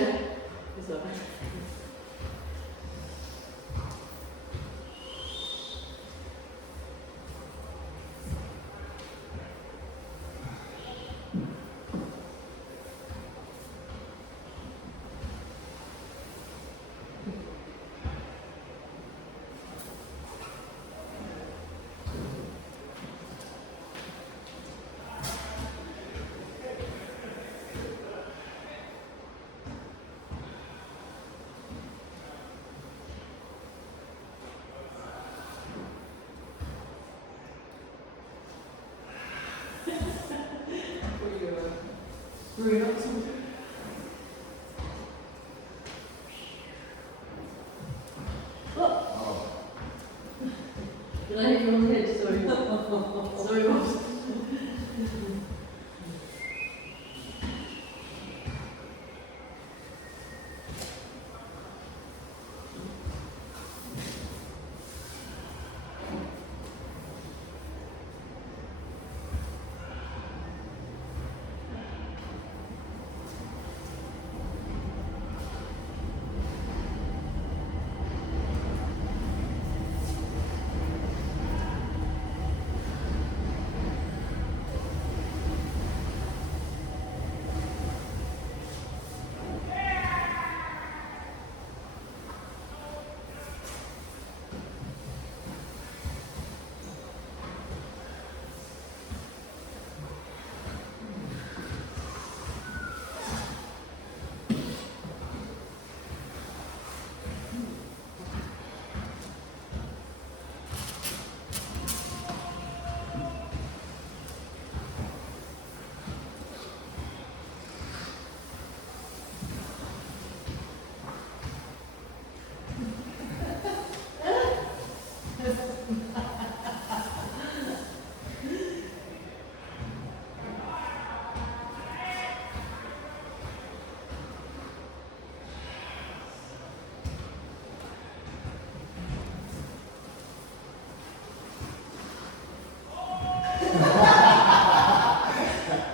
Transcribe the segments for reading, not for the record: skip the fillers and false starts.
Esatto. Brewing up something. Oh. Did I hit you on the head? Sorry. Sorry, boss.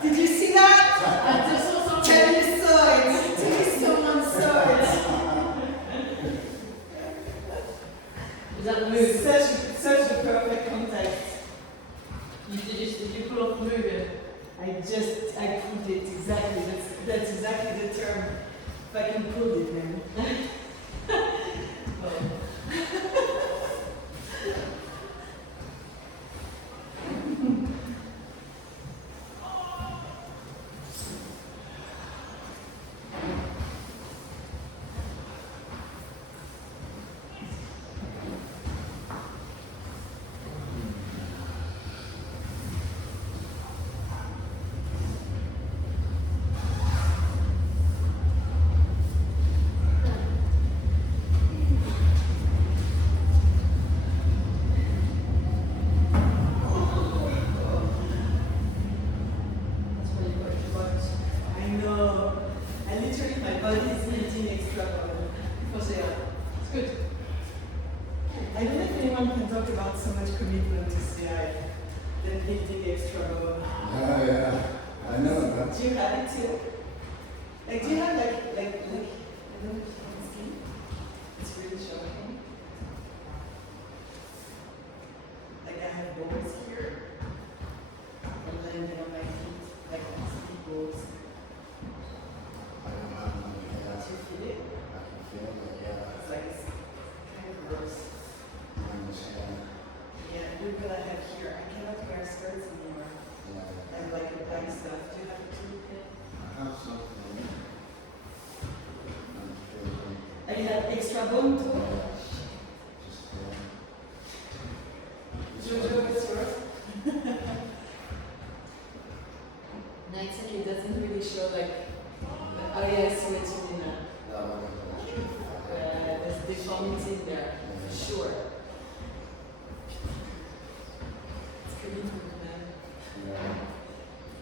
Did you see that? I just saw something. Tell you saw it. Tell you someone saw it. Is that the move? Such a perfect contact. Did you pull off the move yet? I pulled it exactly. That's exactly the term. If I can pull it, man. That's why you got your bugs. I know. I literally, my body is needing extra power. Because they are. It's good. I don't know if anyone can talk about so much commitment to CI. Then lifting extra power. Yeah, I know that. Do you have it too? Like, do you have like, I don't know if you can see. It's really shocking. Like, I have balls here. And then on my feet, like, I see balls. I don't know. Yeah, Do you feel it? I can feel it. Yeah, It's like, it's kind of gross. I understand. Yeah, look what I have here. I cannot wear skirts anymore. Yeah, I have like a black stuff. Do you have it too? I have something. And you have extra bone too? Just Jojo, what's yours? No, it's okay. It doesn't really show like. Oh yeah, so it's really not. There's deformity in there, for sure. It's commitment, man.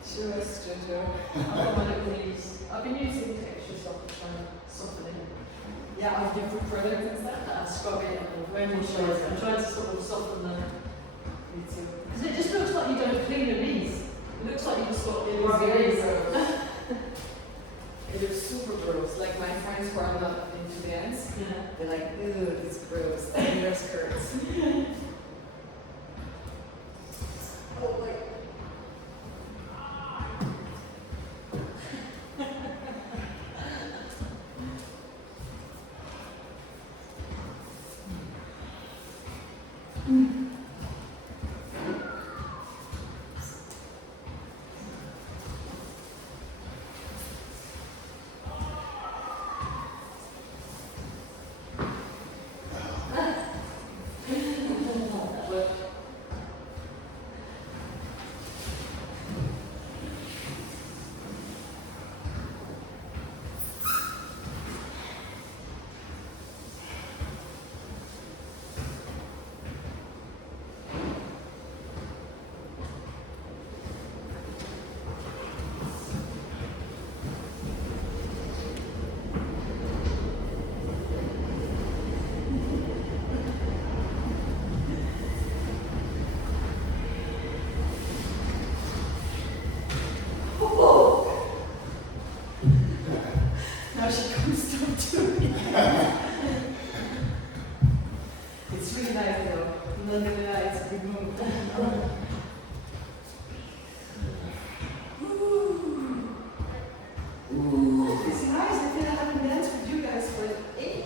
Show us, Jojo. I'm one of these. I've been using texture softening. Yeah, I've different products and stuff that I scrub in and wear moisturizer. I'm trying to sort of soften the detail. Because it just looks like you don't clean the knees. It looks like you just got It rubber is very knees. gross. It looks super gross. Like my who are not into dance, Yeah. they're like, ew, this is gross. And their skirts. Oh, like. But Now she comes down to me. it's really nice though. No, it's a big move. Ooh. It's nice. I feel I haven't danced with you guys for ages.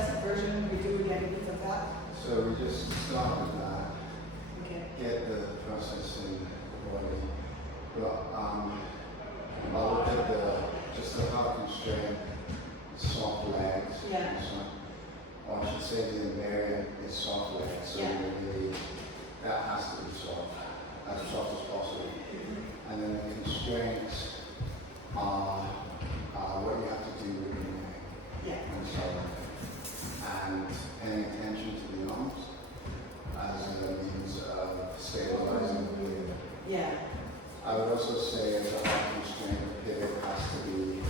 static version, we do get a bit of that. So we just start with that, Okay. get the processing body, but I'll look at just the hard constraint, soft legs. Yeah. Or I should say the invariant is soft legs, so Yeah. really, that has to be soft, as soft as possible. And then the constraints are what you have to do with the neck Yeah. and so on. And paying attention to the arms as a means of stabilizing the pivot. Yeah. I would also say as a hard constraint, the pivot has to be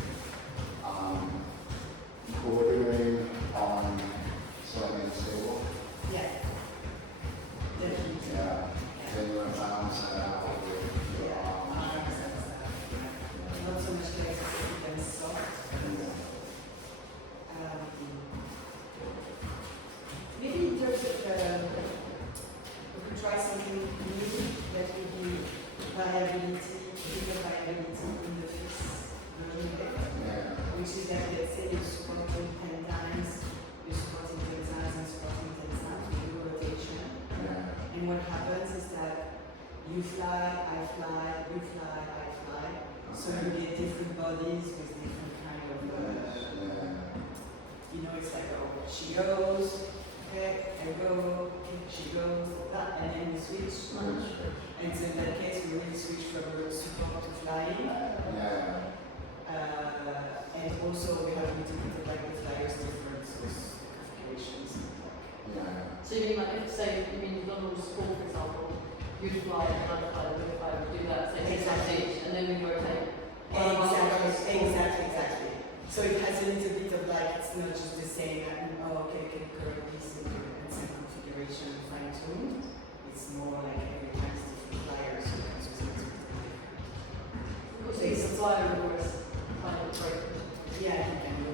bordering on slightly unstable. Yeah. Definitely. Yeah. Then you want to balance that out with your arms. Not so much legs, but even soft. Maybe there's we could try something new that would be variability, bigger variability in the fixed version of it, Yeah. which is that let's say you're supporting 10 times, you're supporting 10 times and supporting 10 times, you do rotation. Yeah. And what happens is that you fly, I fly, you fly, I fly. So you get different bodies with different kind of, you know, it's like, oh, she goes, okay, I go, okay, she goes, that, and then we switch. And so in that case, we really switch from support to flying. Yeah. And also we have a little bit of like the flyers differences, configurations. Yeah. So you mean like, if say, you mean you've done all the sport, for example, you'd fly, and I'd fly, we'd fly, we'd do that, say, six times each, and then we rotate. Exactly. So it has a little bit of like, it's not just the same, oh, okay, can curve this and some configuration fine tuned. It's more like every time it's different flyers, so it's just a little bit Of course, it's a flyer, or it's kind of break. yeah, you can do.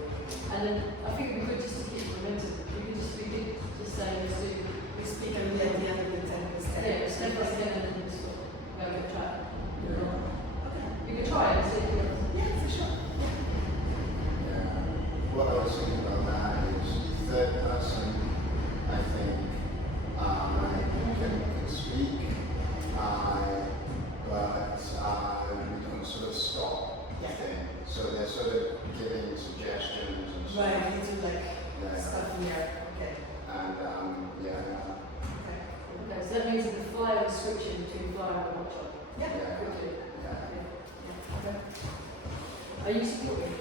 And then I think we could just keep momentum. We could just say, let's do, We speak a little at the end of the 10%. yeah, step by step, and then just go over the track. Okay. You could try it and see if it works. Yeah, for sure. Yeah. What I was thinking about that is third person, I think, can speak, but we don't sort of stop Yeah. thing. So they're sort of giving suggestions and so Right, on. we do like Yeah. stuff in there. Okay. And yeah, Okay. Okay, so that means that the flyer is switching between flyer and watcher Yeah. quickly. yeah. Okay. Are you supporting?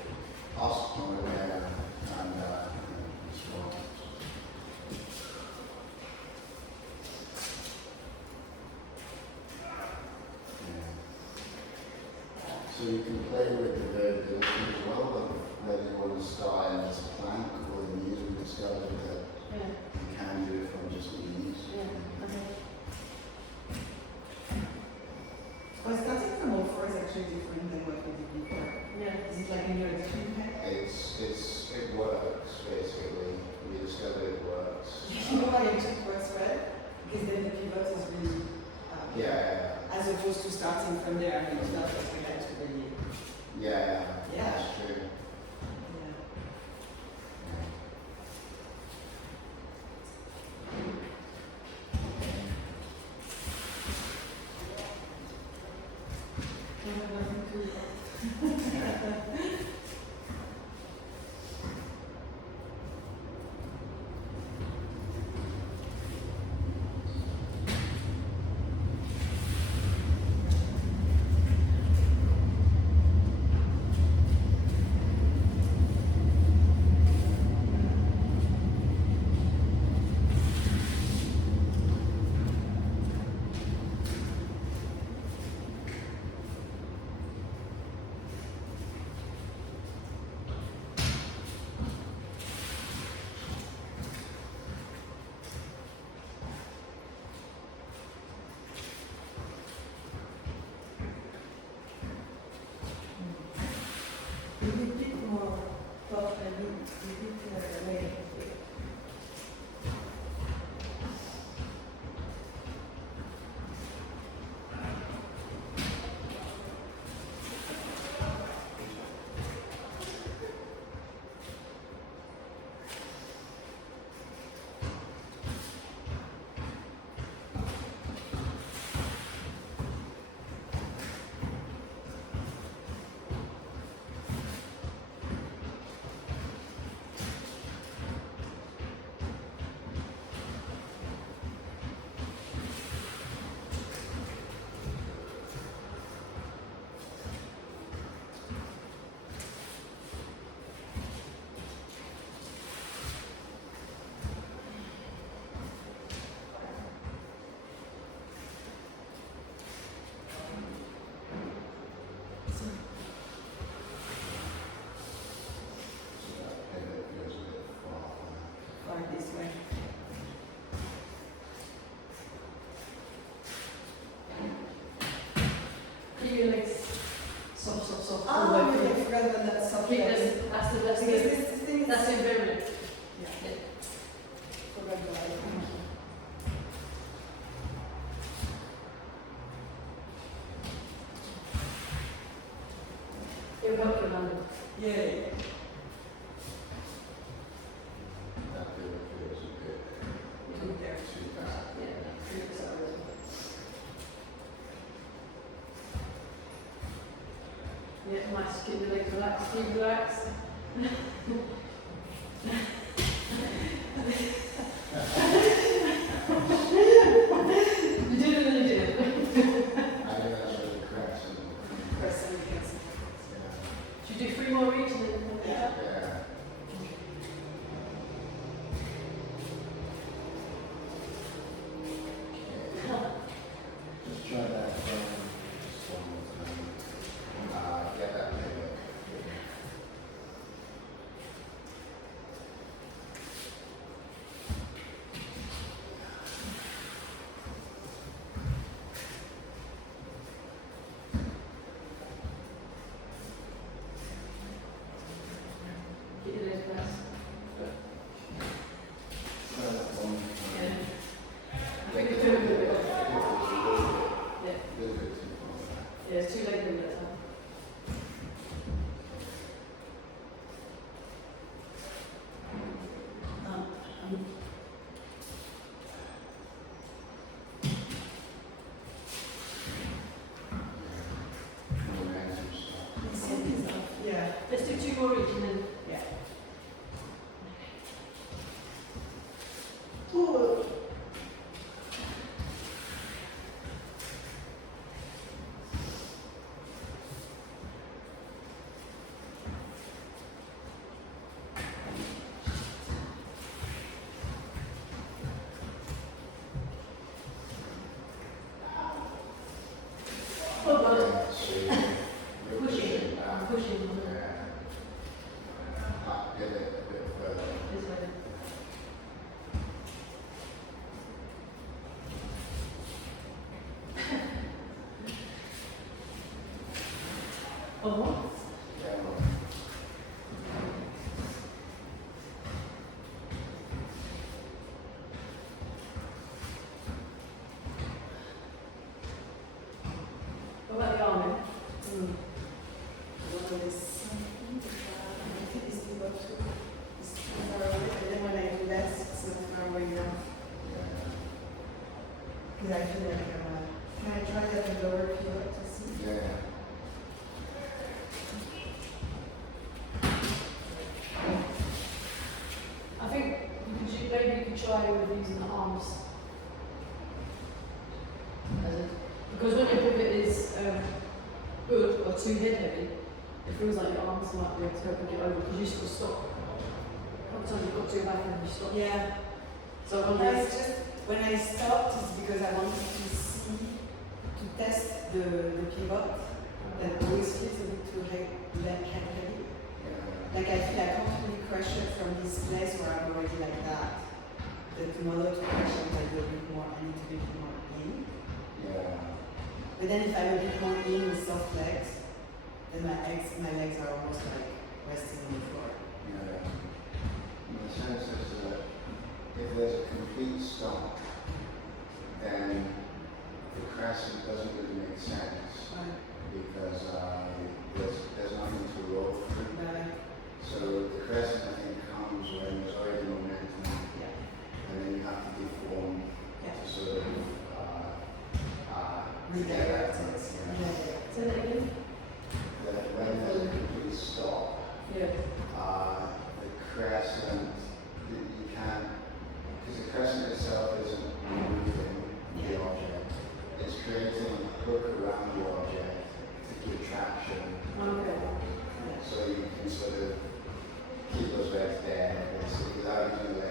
Awesome, yeah, and so. So you can play with the variability as well, but whether you want to start in as a plank or the knees, we discovered that Yeah. you can do it from just the knees. Yeah. Okay. Well, starting from all four is actually different than what we did before. Yeah. Is it like in your extreme It works basically. We discovered it works. You know why it took works well? Because then the pivot is really, Yeah, as opposed to starting from there, I mean, it's not like we had to really, yeah, Yeah. that's true. yeah. I have nothing to nice, keep your legs relaxed, feet relaxed. You did it and you did it. I think that's really correct. Person gets Yeah. Should you do 3 more each and then Yeah. Yeah. Just try that just one more time. Get that pivot. keep your legs relaxed. Try that one more Yeah. time. I think you're doing a good bit. Yeah. Little bit too far. Yeah, it's 2 leg movement at a time. um, Momentum stuff. yeah. Let's do 2 more each and then. Yeah. Oh, God. Yeah, so you're Pushing. back. Pushing. Yeah. Pivot a bit further. This way. One more. Yeah, well, What about the arm then? What is this people is too far away, and then when I do that, it's not far away enough. yeah. Because I feel like can I try that in lower pivot to see? Yeah. I think maybe you could try with using the arms. Because when your pivot is good or too head heavy, it feels like your arms might be able to help you get over because you sort of stop. Sometimes you've got to go back and you stop. Yeah. So I No, wonder it's just when I stopped, it's because I wanted to see, to test the pivot that always feels a bit too heavy. Like I feel I can't really crush it from this place where I'm already like that. That tomorrow to crush it, I do a bit more, I need to be a bit more in. Yeah. But then if I'm a bit more in with soft legs, then my legs are almost like resting on the floor. Yeah. And the sense is that if there's a complete stop, then the crescent doesn't really make sense because there's nothing to roll through. So the crescent, I think, comes when there's already momentum, and then you have to deform to sort of Redirect it. yeah. Say that again? That when there's a complete stop, Yeah. the crescent, you can't, because the crescent itself isn't moving the object, it's creating a hook around the object to give traction. Okay. So you can sort of keep those legs there, basically, without using the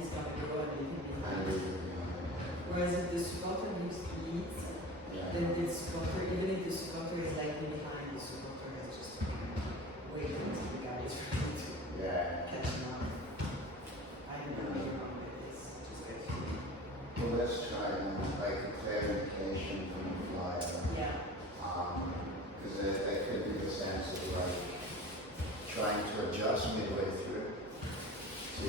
is gonna go and leave him I behind. leave it behind. Whereas if the supporter leads, Yeah. then the supporter, even if the supporter is lagging behind, the supporter has just to wait until the guy is ready to Yeah. catch him up. I don't know what's wrong with this, just get feeling. Well, let's try now, like a clarification from the flyer. Yeah. Because there could be the sense of like trying to adjust midway through to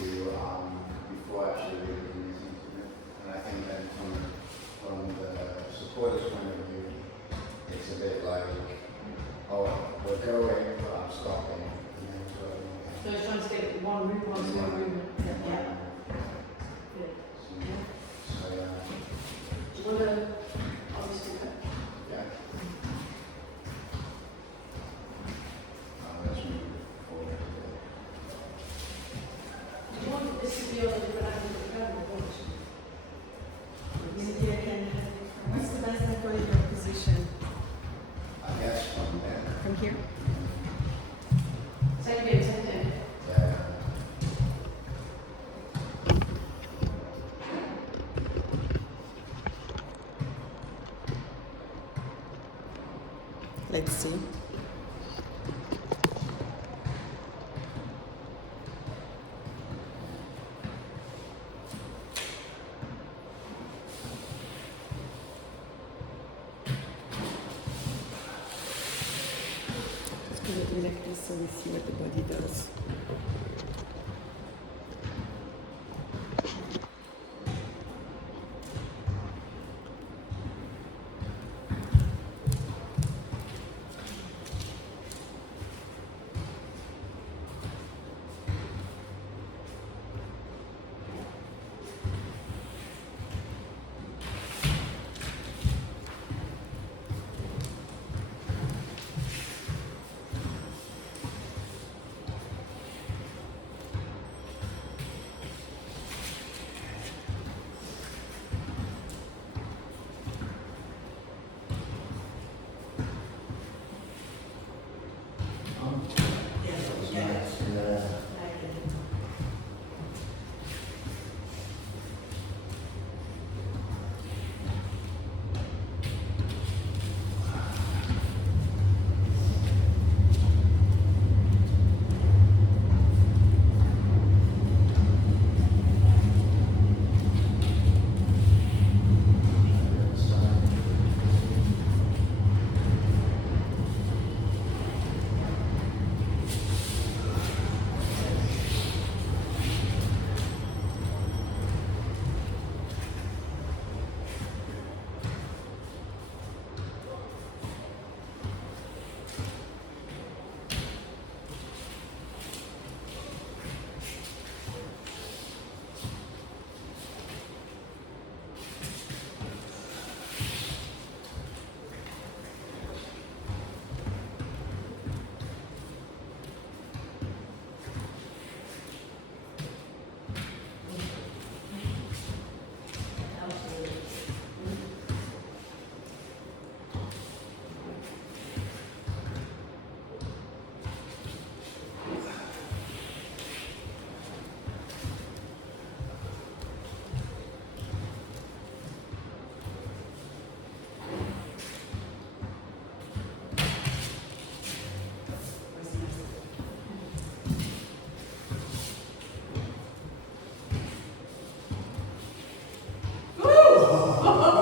before actually really getting into it. And I think then from the supporters' point of view, it's a bit like, oh, we're going, but I'm stopping. And then it's going again. So it's trying to get one movement. Yeah. So yeah, Do you want to obviously go? yeah. Let's move forward a bit. Do you want this to be on a different angle of the camera, or what? Maybe I can have it from, what's the best angle in your position? I guess from there. From here? Same again, same thing. Yeah. Let's see. Just gonna do like this so we see what the body does.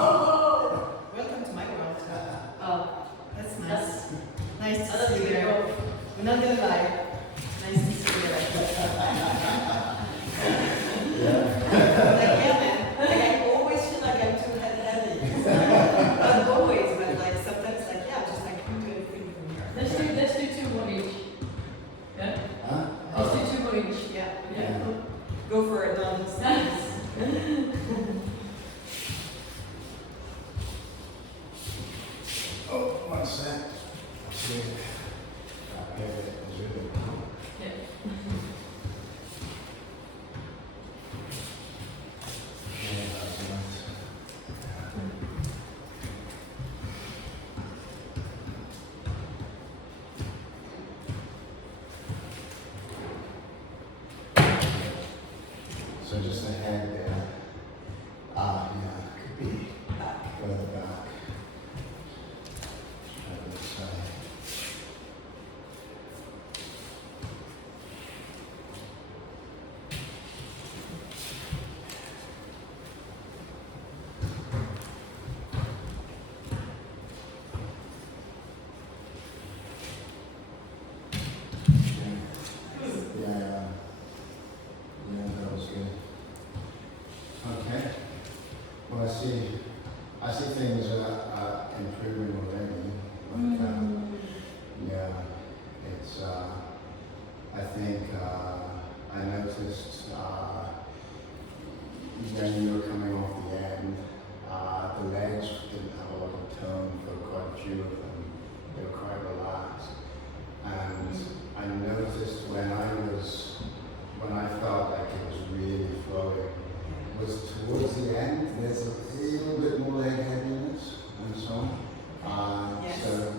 Welcome to my world. Oh, That's nice. that's, Nice I to don't see think you we there. go. We're not gonna lie. Nice to see you there. Like, yeah, man. Like, I always feel like I'm too heavy. Not always, but like sometimes, like, yeah, just like I'm doing everything from here. Let's do two one each. Yeah? Huh? Let's do two one each. Yeah. Yeah. Go for it, no, it's nice. Oh, one sec. See, I have it as really. Yeah. Yeah, that's nice. So just a It's, I think, I noticed when you were coming off the end, the legs didn't have a lot of tone for quite a few of them. They were quite relaxed. And I noticed when I felt like it was really flowing, was towards the end, there's a little bit more leg heaviness and so on. Yes. So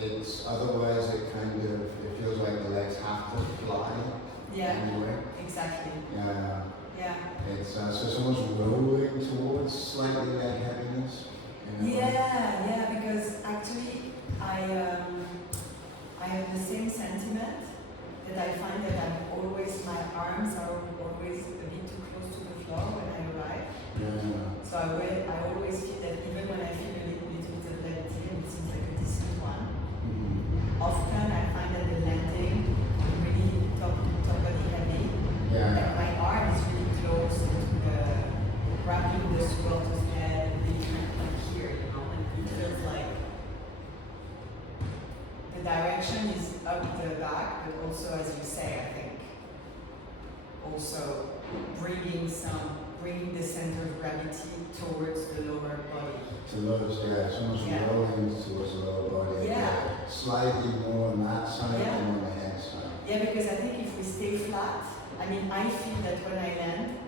it's, otherwise it kind of, it feels like the legs have to fly Yeah, anyway. exactly. Yeah. Yeah. It's, so it's almost rolling towards slightly leg heaviness. In a way. Yeah, because actually I have the same sentiment that I find that my arms are always a bit too close to the floor when I arrive. Yeah. So I always feel that even when I feel a little bit of levity, and it seems like a decent one, often I find that the landing really top body heavy. Yeah. Like my arm is really close to the wrapping the squatter's head, really kind of like here, you know, and it feels like the direction is up the back, but also, as you say, I think, also bringing the center of gravity towards the lower body. To those, yeah, it's almost Yeah. rolling towards the lower body. Yeah. Slightly more on that side Yeah. than on the head side. Yeah, because I think if we stay flat, I mean, I feel that when I land,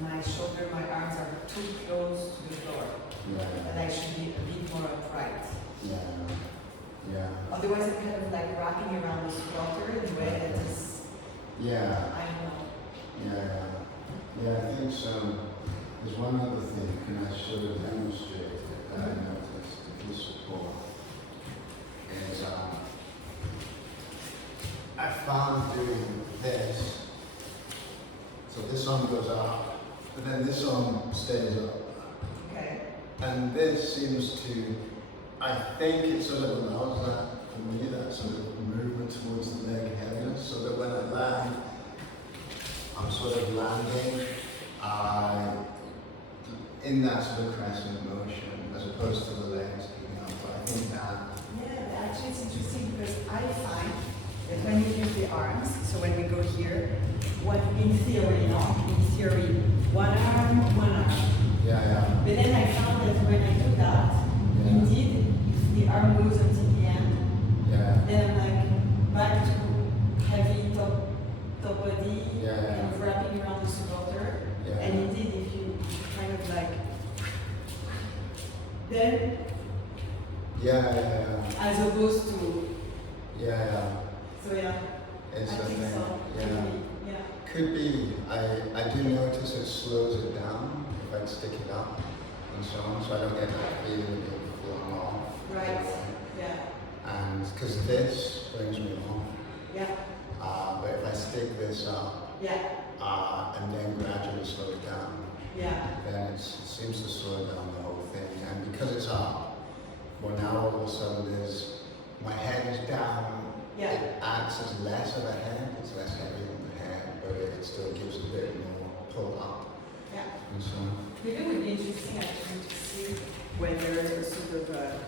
my shoulder, my arms are too close to the floor. That Yeah. I should be a bit more upright. Yeah. Yeah. Otherwise, I'm kind of like wrapping around the squatter in a way that is, Yeah. I don't know. Yeah. Yeah, I think so. There's one other thing, can I sort of demonstrate it that I noticed if you support is I found doing this. So this arm goes up, but then this arm stays up. Okay. And this seems to, I think it sort of allows that, for me, that sort of movement towards the leg heaviness, so that when I land, I'm sort of landing in that sort of crescent motion, as opposed to the legs picking up. But I think that, Yeah, actually it's interesting because I find that when you use the arms, so when we go here, what in theory, one arm. yeah, But then I found that when I do that, Yeah. indeed, if the arm goes until the end, yeah, then I'm like back to heavy top body Yeah. and wrapping around the supporter. yeah, And indeed, if you kind of like, then yeah, as opposed to, yeah, so yeah, it's I the think thing, so. yeah. Yeah. Could be, I do notice it slows it down if I stick it up and so on, so I don't get that feeling of being flung off. Right. Yeah. And because this brings me off, Yeah. but if I stick this up Yeah. and then gradually slow it down, Yeah. then it seems to slow down the whole thing. And because it's up, well now all of a sudden my head is down, Yeah. it acts as less of a head, it's less heavy than the head, but it still gives a bit more pull up Yeah. and so on. Maybe it would be interesting actually to see whether sort of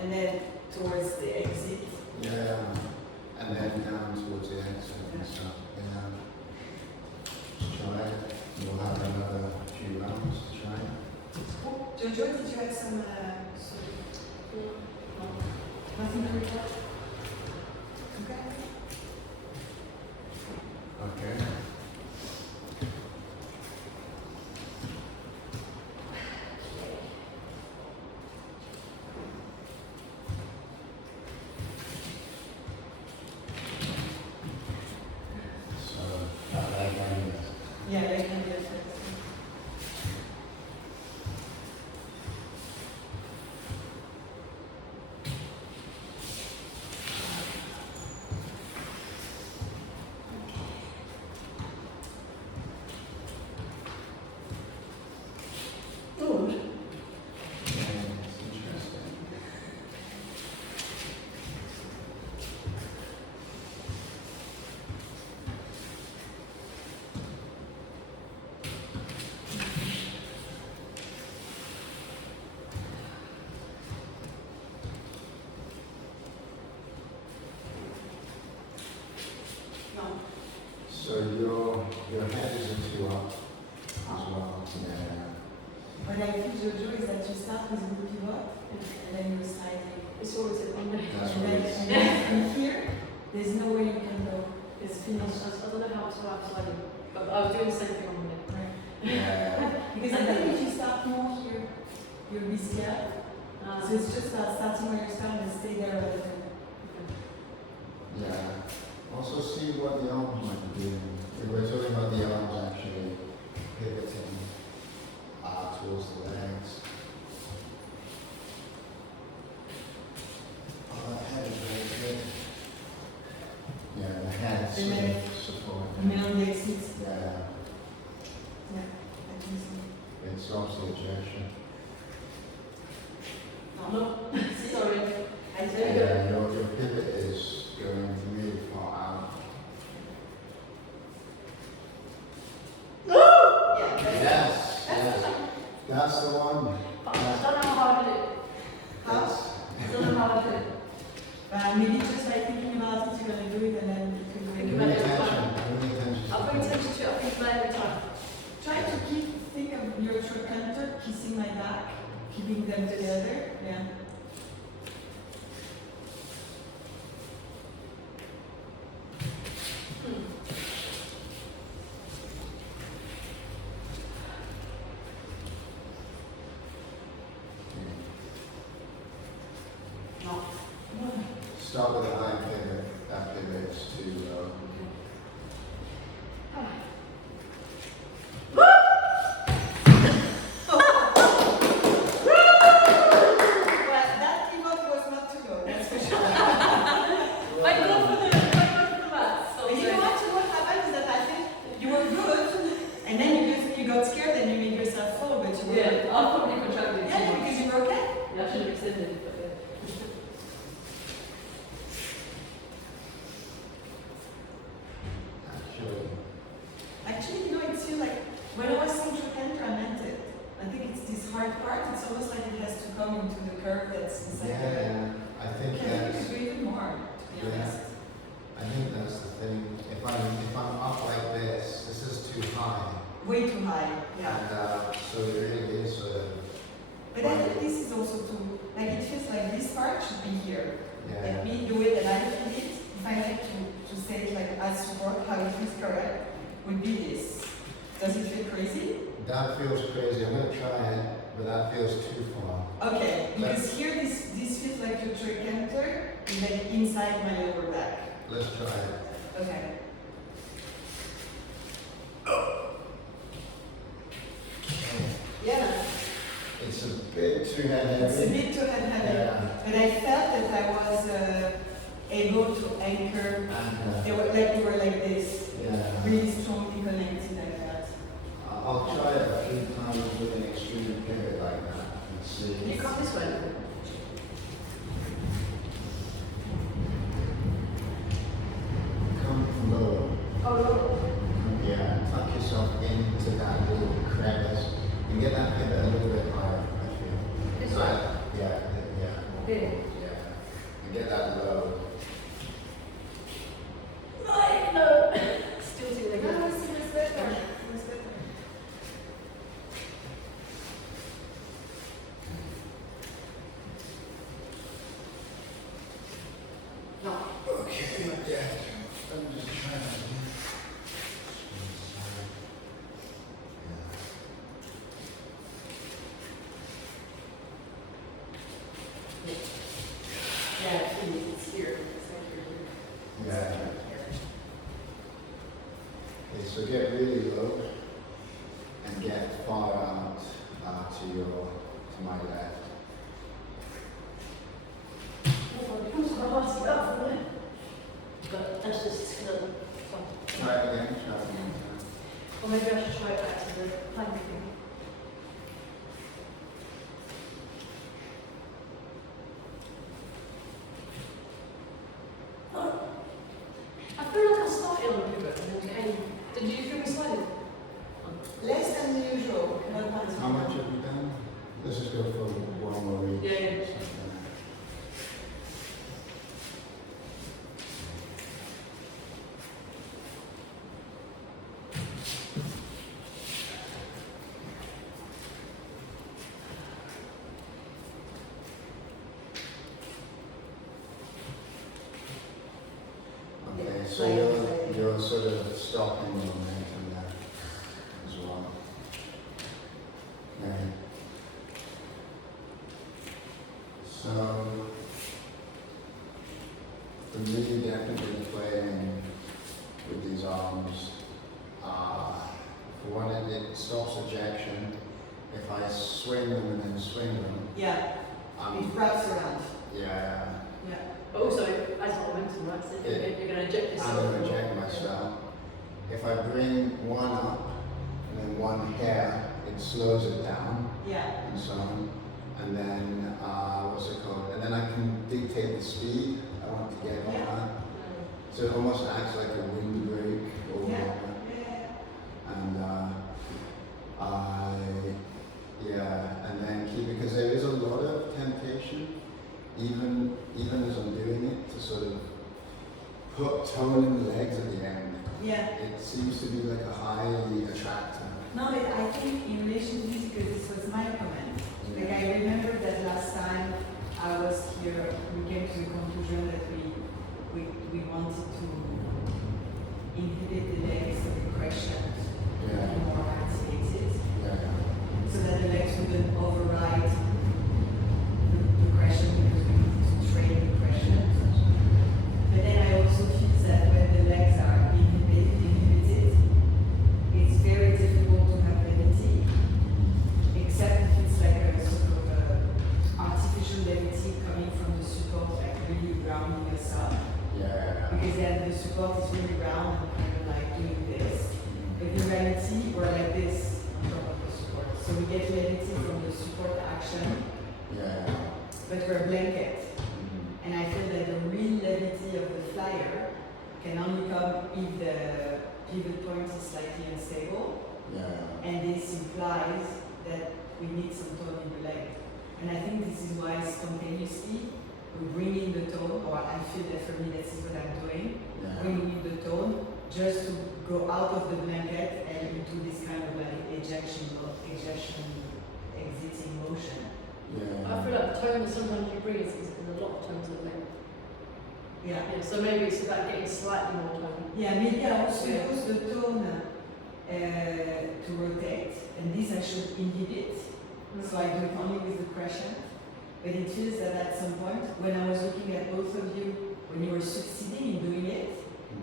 and then towards the exit. Yeah, and then down towards the exit and stuff. Yeah. Let's try it. We'll have another few rounds to try it. Cool. Jojo, did you have some sort of no, nothing to report? Okay. Okay. So, that leg bend is Yeah, I can get it. it's always a long way. That's And what then, it's. and then in here, there's no way you can go. It's finished. I don't know how to outside it, but I was doing the same thing on Monday. Yeah. Because I think if you start more here, you'll be scared. So it's just about starting where you start and stay there rather than. Yeah. Also see what the arms might be doing. If we're talking about the arms actually pivoting towards the legs. Oh, that head is very good. Yeah, the head The sort leg. of support. I mean, on the exit. Yeah, Yeah, I can see. it stops the ejection. No, sorry. I said it. Yeah, your pivot is going really far out. Yeah, Yes, yes. That's the one. I don't know how I did it. That's, I don't know how I did it. maybe just by thinking about it, you're gonna do it and then you can Think do about it. it. bring attention to I'll bring the attention to it. I think about it every time. Try to think of your trochanter kissing my back, keeping them together. Yeah. No. Start with a high pivot. That pivot is too low. Well, that pivot was not too low, that's for sure. Why go for the mat? So And you know what happened is that I think you were good, and then you got scared and you made yourself fall, but you were. yeah, I'll probably contract it. Yeah, because you were okay. Yeah, I should have extended it, but yeah. Actually, you know, it's feel like when I was saying trochanter, I meant it. I think it's this hard part. It's almost like it has to come into the curve that's inside. Yeah, I think I think that's. you do even more, to be Yeah. honest. I think that's the thing. If I'm up like this is too high. Way too high. Yeah. And so it really is. But I think this is also too, like it feels like this part should be here. Yeah. Like me, the way that I feel it, if I like to say it like as support, how it feels correct, would be this. Does it feel crazy? That feels crazy. I'm gonna try it, but that feels too far. Okay, because here this feels like the trochanter is like inside my lower back. Let's try it. Okay. Yeah, It's a bit too heavy. it's a bit too heavy. Yeah. But I felt that I was able to anchor. And, They were like you were like this, yeah. really strongly connected like that. I'll try it a few times with an extreme pivot like that and see. Can you come this way? Come from lower. Oh, no. Yeah, tuck yourself into that little crevice and get that pivot a little bit higher, I feel. This way? Yeah, yeah, Here. yeah. And get that low. No. Still too late. No, it's better. It's better. No. Okay, yeah. I'm just trying to. Yeah, it's here. It's like here. Yeah. Okay, so get really low and get far out to my left. But that's just fun. Try it again, try it again. Or maybe I should try it back to the plank thing. I feel like I started on a pivot and then came. Did you feel me sliding? Less than usual. How much have you done? Let's just go forward. so you're sort of stopping the momentum there as well. Okay. So, for me, definitely playing with these arms. For one, it stops ejection. If I swing them and then swing them, Yeah, it wraps around. yeah, Yeah. But also, as momentum, right? So you're going to eject yourself. I'm going to eject myself. If I bring one up and then one hair, it slows it down Yeah. and so on. And then, what's it called? And then I can dictate the speed I want to get on Yeah. that. So it almost acts like a windbreak or Yeah. whatever. And and then keep it, because there is a lot of temptation, even as I'm doing it, to sort of put tone in the legs at the end. Yeah. It seems to be like a highly attractor. No, but I think in relation to this, because this was my comment. Like I remember that last time I was here, we came to the conclusion that we wanted to inhibit the legs of the crescent Yeah. and more activated, Yeah. so that the legs wouldn't override the crescent because we need to train the crescent. But then I also feel that when the legs are inhibited, it's very difficult to have levity, except if it's like a sort of artificial levity coming from the support, like really rounding us up. Yeah. Because then the support is really round and kind of like doing this. But in reality, we're like this on top of the support. So we get levity from the support action, Yeah. but we're a blanket. And I feel that the real levity of the flyer can only come if the pivot point is slightly unstable. Yeah. And this implies that we need some tone in the leg. And I think this is why spontaneously we bring in the tone, or I feel that for me this is what I'm doing, Yeah. bringing in the tone just to go out of the blanket and into this kind of like ejection, exiting motion. Yeah. I feel like the tone that sometimes you bring is in a lot of tones of length. Yeah. Yeah, so maybe it's about getting slightly more tone. Yeah, maybe I also Yeah. use the tone to rotate, and this I should inhibit. So I do it only with the crescent. But it feels that at some point, when I was looking at both of you, when you were succeeding in doing it,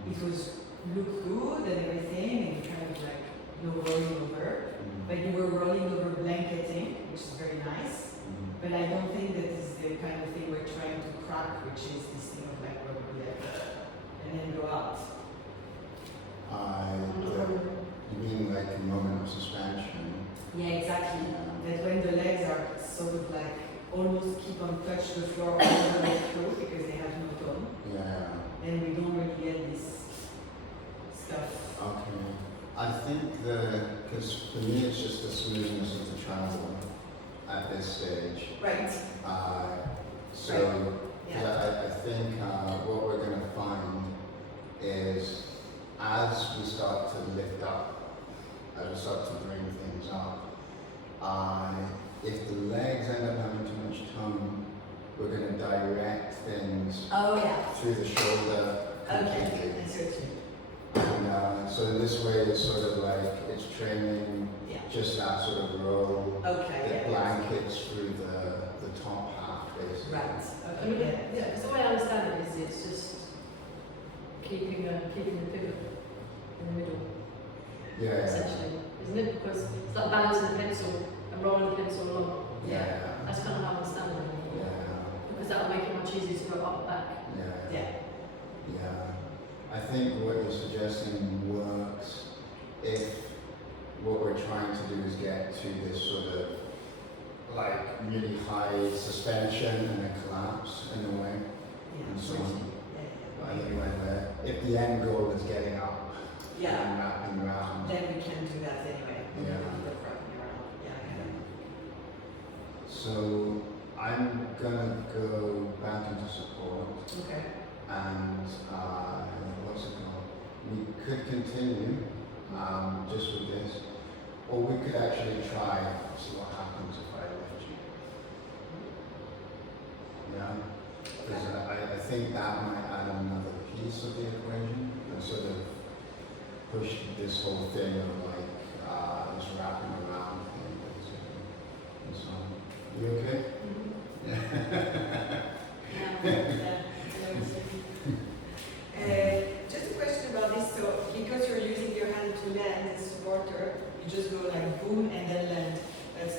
it was looked good and everything, and you kind of like rolling over. But you were rolling over blanketing, which is very nice. But I don't think that is the kind of thing we're trying to crack, which is this thing of like rubber leg, and then go out. You mean like a moment of suspension? Yeah, exactly. That when the legs are sort of like almost keep on touch the floor all the way through because they have no tone, Yeah. then we don't really get this stuff. Okay. I think because for me it's just the smoothness of the travel at this stage. Right. So, Right. 'cause I think what we're going to find is as we start to lift up, as we start to bring things up, if the legs end up having too much tone, we're going to direct things Oh yeah. through the shoulder Okay. completely. I see what you mean. And so in this way, it's sort of like it's training Yeah. just that sort of roll Okay. that Yeah. blankets through the top half, basically. Right. I mean, Okay. yeah, because the way I understand it is it's just keeping the pivot in the middle, Yeah. essentially, isn't it? Because it's like balancing the pencil and rolling the pencil along. Yeah. That's kind of how I understand it. Yeah. Because that'll make it much easier to go up and back. Yeah. Yeah. Yeah. I think what you're suggesting works if what we're trying to do is get to this sort of like really high suspension and a collapse in a way. Yeah. And so Yeah. on. Yeah. I think when if the end goal is getting up Yeah. and wrapping around. Then we can do that anyway. We Yeah. can do the wrapping around. Yeah. I get it. So I'm gonna go back into support Okay. and what's it called? We could continue just with this, or we could actually try see what happens if I lift you. Yeah, because I think that might add another piece. piece of the equation and sort of push this whole thing of like this wrapping around thing and so on. You okay? Just a question about this. So, because you're using your hand to land as supporter, you just go like boom and then land. That's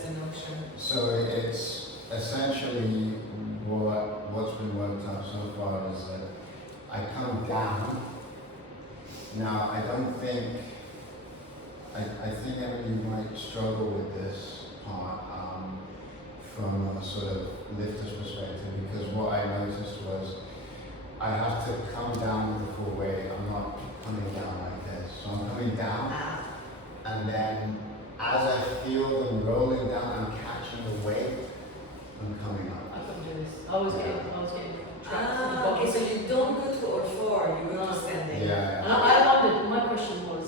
the notion. So it's essentially what's been worked out so far is that I come down. Now I don't think I think Emily might struggle with this part from a sort of lifter's perspective, because what I noticed was I have to come down with the full weight. I'm not coming down like this. So I'm coming down, and then as I feel them rolling down, I'm catching the weight. I'm coming up. I couldn't do this. I was getting trapped. Okay, so you don't go to all four, you go to standing. Yeah. And I wondered, my question was,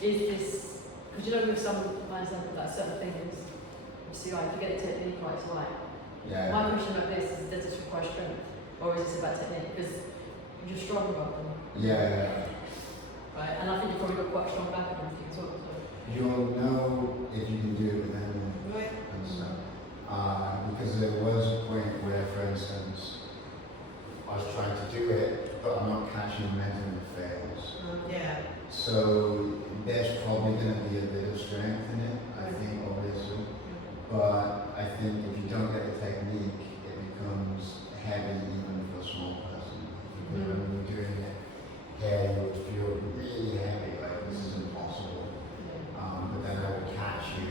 is this, because you know with some lines like certain things, you see like you get the technique right, it's right. Yeah. My question like this is, does this require strength? Or is this about technique? Because you're strong about them. Yeah. Right? And I think you've probably got quite a strong back and everything as well. So. You'll know if you can do it with them Right. and stuff. Because there was a point where, for instance, I was trying to do it, but I'm not catching momentum and it fails. Yeah. So there's probably going to be a bit of strength in it, I think, obviously. But I think if you don't get the technique, it becomes heavy even for a small person. Because when you're doing it here, you would feel really heavy, like this is impossible. But then I would catch you.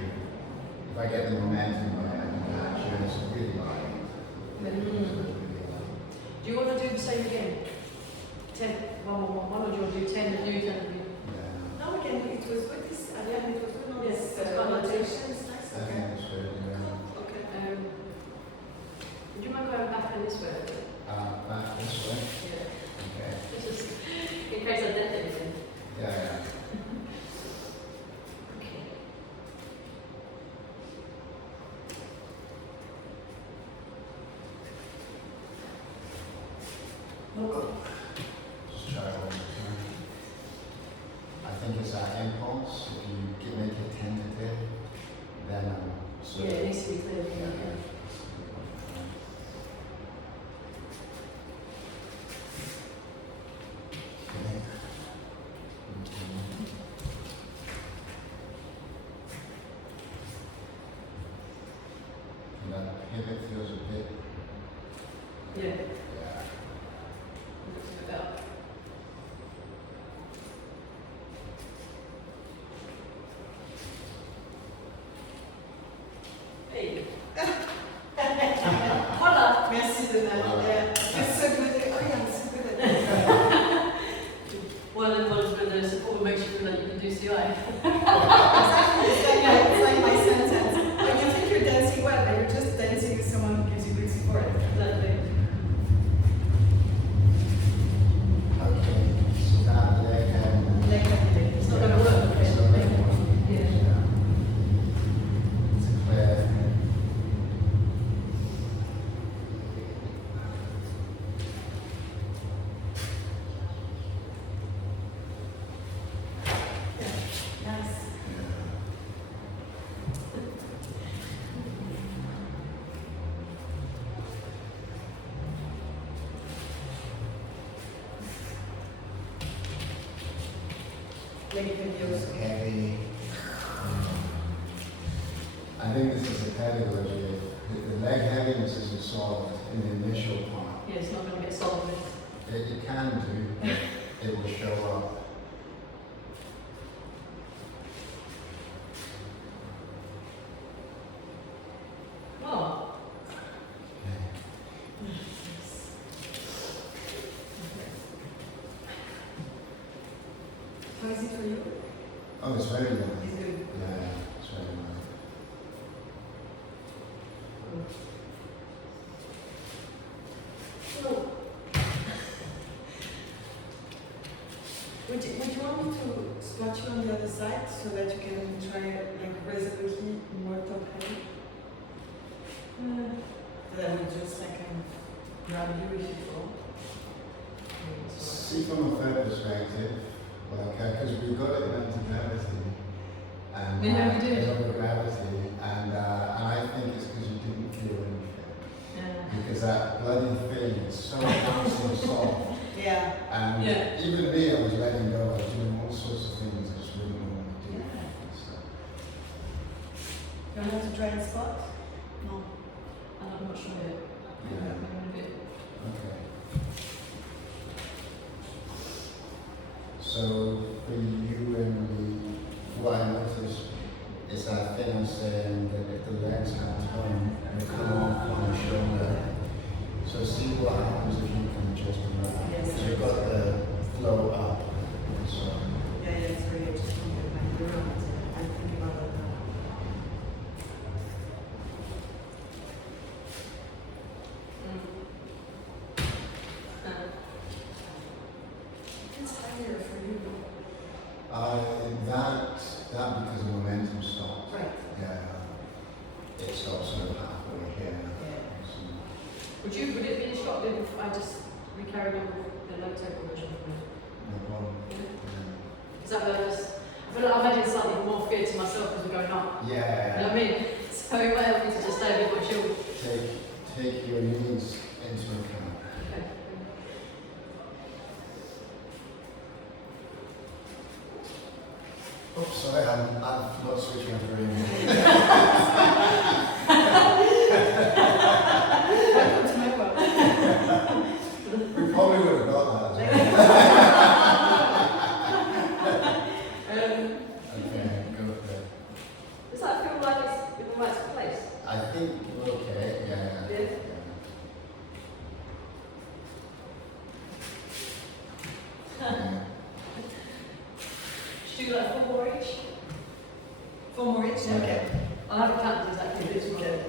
If I get the momentum, I can catch you, and it's really light. Do you want to do the same again? 10, 1, 1, 1, or do you want to do 10 of you, 10 of you? Yeah. No, we can. It was good. This Ariane, it was good. No, Yes, this it's quite nice. notation. It's nice. I think it's good, yeah. Okay. Would you mind going back in this way? Back this way. Yeah. Okay. This is in case I did anything. Yeah, yeah. Okay. Just try it one more time. I think it's that impulse. If you make it tentative, then Yeah, it needs to be clear. Yeah. And that pivot feels a bit. Yeah. Yeah. Looks a bit better. Hey. Hola. Merci de Voilà. yeah. It's so good. Oh yeah, I'm so good at this. One of the ones where the support makes you feel like you can do CI. Exactly. It's like my sentence. When you think you're dancing well, but you're just dancing with someone who gives you good support. Exactly. Okay. So that leg and Like It's not going to work. Okay. it's not going to work. Yeah. It's a clear. Nice. Like videos. It's heavy. I think this is a pedagogy. The leg heaviness isn't solved in the initial part. Yeah, it's not going to get solved. It can do, but it will show up. Oh. How is it for you? Oh, it's very good. It's good. Yeah, it's very good. Oh. Would you want me to spot you on the other side so that you can try like resolutely more top heavy? That would just like grab you if you fall. see from a third perspective, like, because we've got it in anti-gravity. And Yeah, we did. over gravity, and I think it's because you didn't feel anything. Yeah. Because that bloody thing is so bouncy and soft. Yeah. And Yeah. even me, I was letting go, I was doing all sorts of things I just wouldn't want to do. Yeah. So, You want to try and spot? No. I'm not sure yet. yeah. Maybe in a bit. Okay. So for you, Emily, what I noticed is that thing I'm saying that if the legs have tone, they come off on the shoulder. So see what happens if you can adjust them around. Yes. So you've got the flow up. So Yeah, it's very interesting with my neurons. I'm thinking about it now. It's higher for you. that because the momentum stops. Right. Yeah. It stops sort of halfway here. Yeah. So, Would it be a shock if I just carried on with the low tempo version from it? no problem. Is that where I feel like I'm adding slightly more fear to myself as we're going up. You know Yeah. what I mean? So it might help me to just stay a bit more chill. Take your knees into account. Okay. Oops, sorry, I'm not switching on for you. Welcome to my world. We probably would have got that as well. Okay, go for it. Does that feel like it's in the right place? I think we're okay, yeah. Yeah? Yeah. Should you do like 4 more each? 4 more each? Yeah. Okay. I'll have a count exactly this one. Okay.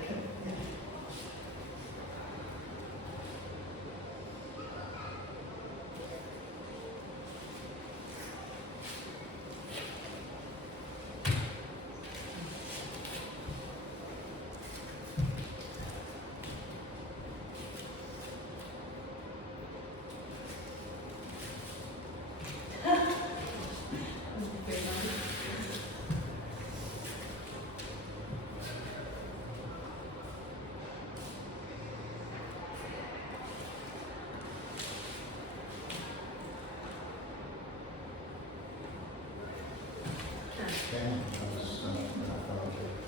Okay, that was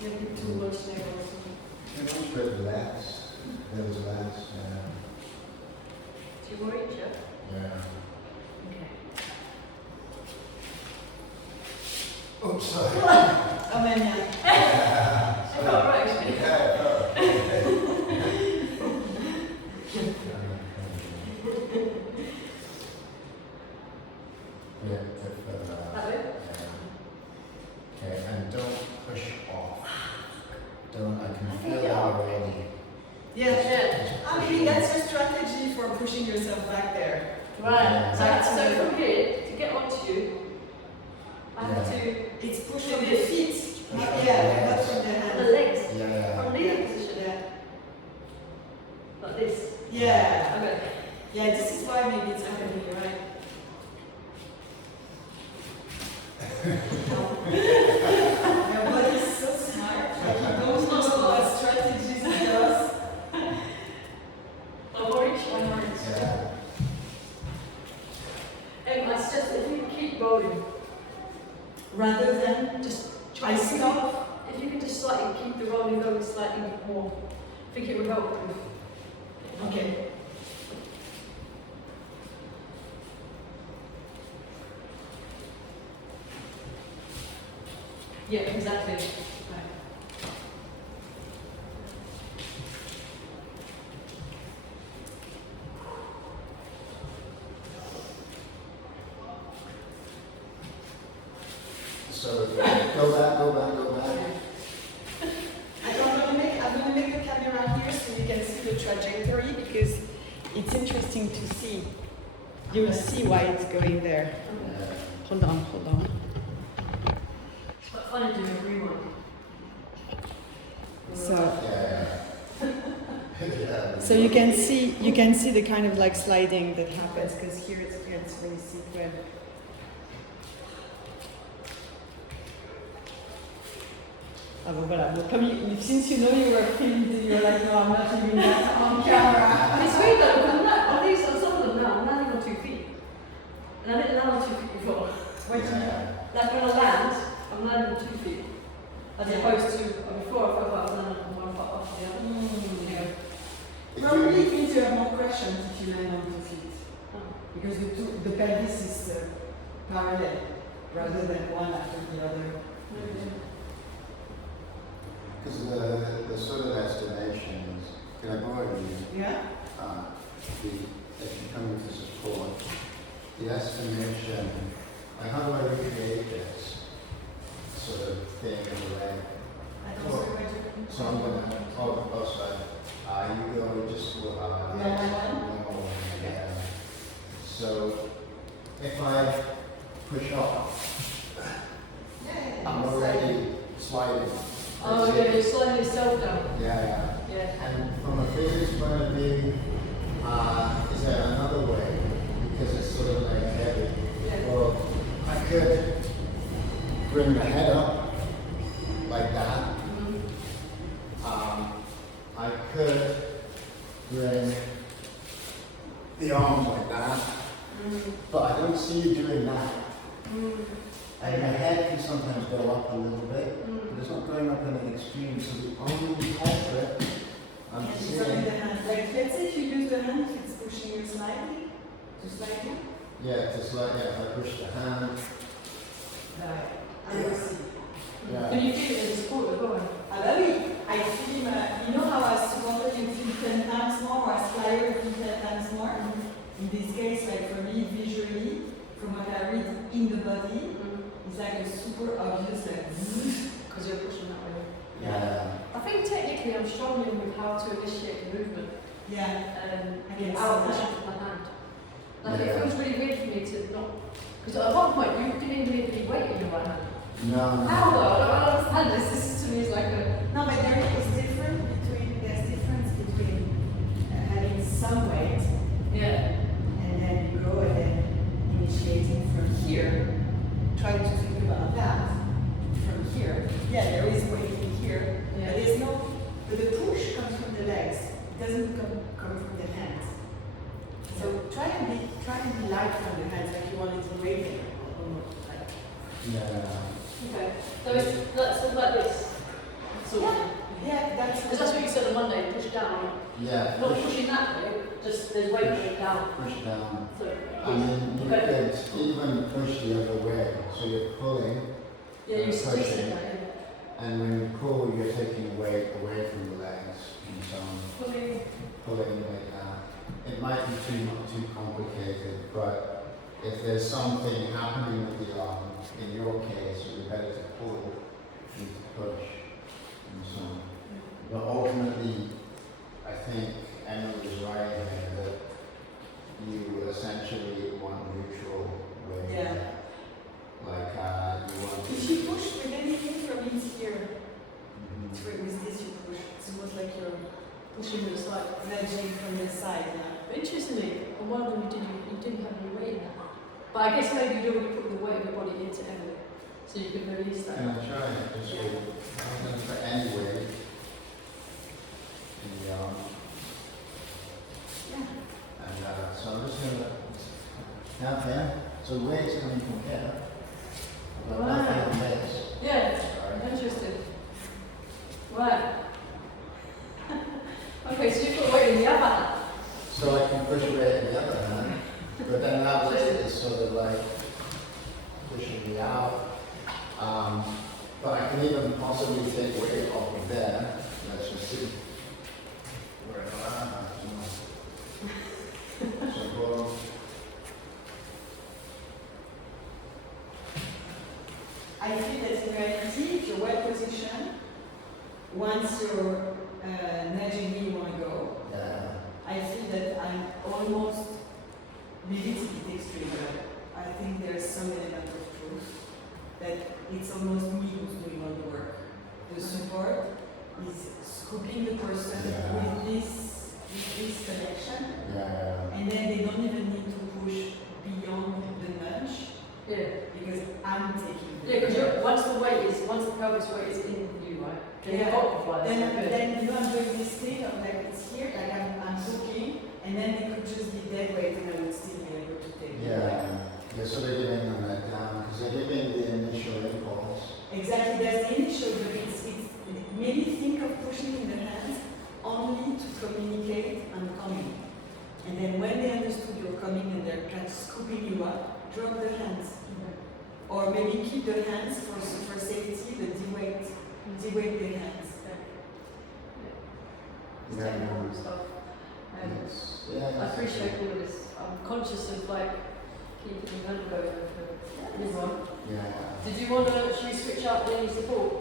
Maybe 2 more snails. but less. There was less, 2 more each, yeah? yeah. Okay. Oops, sorry. Oh man, yeah. I felt right actually. That way? Okay, and don't push off. Don't, I can feel that already. Yeah. Yeah. Maybe that's your strategy for pushing yourself back there. Right. Yeah. So from here, to get onto you, I have to It's pushing From the the feet. Push Not, from yeah, the not legs. from the the hands. legs Yeah. from kneeling position, Yeah. like this. Yeah. Okay. Yeah, this is why maybe it's happening, you're right. Your body is so smart. Like you don't know what strategies it does. One more each, one more each. Yeah. And I suggest that if you keep rolling, Rather than just I to stop. If you can just slightly keep the rolling going slightly more, I think it would help with. Okay. Yeah, exactly. Right. So go back, go back, go back. I'm gonna make the camera here so you can see the trajectory because it's interesting to see. You will see why it's going there. Yeah. Hold on, hold on. It's quite funny doing a rewind. So Yeah. Yeah. So you can see the kind of like sliding that happens because here it's really sequent. Ah bon voilà, donc comme since you know you were filmed, you're like, no, I'm not doing that on camera. And it's weird though, because I'm not, on these, on some of them now, I'm landing on 2 feet. And I didn't land on 2 feet before. What do you Yeah. Like when I land, I'm landing on 2 feet. As opposed to, before I felt like I was landing on one foot off the other. You know. If Probably you- it means you have more cushion if you land on 2 feet. Oh. Because the pelvis is parallel rather than one after the other. Because the sort of estimation is, can I borrow you? Yeah? If you come with the support, the estimation, like how do I recreate this sort of thing in the leg? I don't know what you So I'm gonna, sorry, you go just go up. Normal one? Normal one, yeah. So if I push off, I'm already sliding. Oh yeah, you're slowing yourself down. Yeah, Yeah. yeah. And from a physics point of view, is there another way? Because it's sort of like heavy. Yeah. Well, I could bring the head up like that. I could bring the arms like that. But I don't see you doing that. And the head can sometimes go up a little bit, but it's not going up in an extreme. So the only culprit I'm seeing. Like, let's say if you use the hand, if it's pushing you slightly, Yeah, it's like, yeah, if I push the hand. like, I will see. Yeah. Can you feel it in the sport as well? Ah bah oui, I feel, you know how as supporter you feel 10 times more, or as flyer you feel 10 times more? In this case, like for me, visually, from what I read in the body, it's like a super obvious, like, Because you're pushing that way. Yeah. I think technically I'm struggling with how to initiate the movement yeah, I can without see pushing that. with my hand. Like Yeah. it feels really weird for me to not. Because at one point you didn't even need any weight in your right hand. No. How though? I don't understand this. This is to me is like a. No, but there's difference between having some weight Yeah. and then you go and then initiating from here. Try to think about that from here. Yeah, there is weight in here, Yeah. but there's no. But the push comes from the legs. It doesn't come from the hands. So try and be light from the hands, like you want it to wave almost like. Yeah. Okay. So it's like this. Sort of. Yeah, that's. Because that's what you said on Monday. Push down. Yeah. Not pushing that way. Just there's weight going down. Push down. So. I mean, you Okay. could even push the other way. So you're pulling, Yeah, you're pushing. suggesting that. and when you pull, you're taking weight away from the legs and so on. Pulling. Pulling like that. It might be too complicated, but if there's something happening with the arm, in your case, it would be better to pull than to push and so on. But ultimately, I think Emma was right here that you essentially want neutral weight. Yeah. Like you want. If you push with anything from in here, Mhm. with this you push. It's almost like you're Pushing to the side. nudging from the side. Yeah. But interestingly, on one of them you didn't have any weight in that. But I guess maybe you'd already put the weight of your body into Emily. So you could release that. Can I try it? Just Yeah. I'm going to put any weight in the arm. Yeah. And so I'm just going to now here. So weight's coming from here. I've got nothing on this. Yeah, Sorry. interesting. Right. Okay, so you put weight in the other hand. So I can push weight in the other hand, but then that weight is sort of like pushing me out. But I can even possibly take weight off of there. Let's just see. Where am I? So go. I feel that in reality, if you're well positioned, once you're nudging me, you want to go. Yeah. I feel that I'm almost, maybe it's a bit extreme, but I think there's some element of truth that it's almost me who's doing all the work. The support is scooping the person Yeah. with this and then they don't even need to push beyond the nudge Yeah. because I'm taking the Yeah, because once the pelvis weight is in you, right? Then Yeah. the butterfly is then so good. I'm doing this thing of like it's here, like I'm hooking, and then it could just be dead weight and I would still be able to take it. Yeah, so they're giving them that down because they're giving the initial impulse. Exactly, that's the initial, but it's maybe think of pushing in the hands only to communicate I'm coming. And then when they understood you're coming and they're kind of scooping you up, drop the hands. Or maybe keep the hands for safety, but de-weight the hands. It's technical stuff. Yes. Yeah, I appreciate all of this. I'm conscious of like keeping the hand going for everyone. Yeah. Did you want to, should we switch out the support?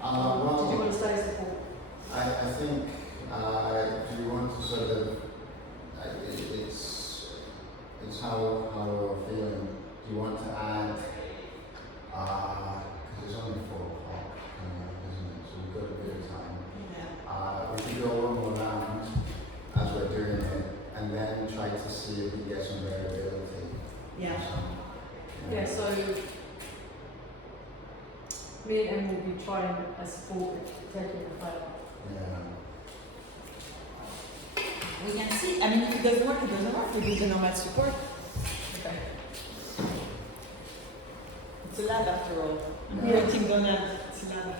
Well, Did you want to stay support? I think, do you want to sort of, it's how we're feeling. Do you want to add, because it's only 4 o'clock, isn't it? So we've got a bit of time. Yeah. We can go one more round as we're doing it, and then try to see if we can get some variability. Yeah. Yeah, so me and Em will be trying as support with taking the fight. Yeah. We can see, I mean, if it doesn't work, it doesn't work. We do the normal support. Okay. It's a lab after all. Yeah. We're team gonna, it's a lab.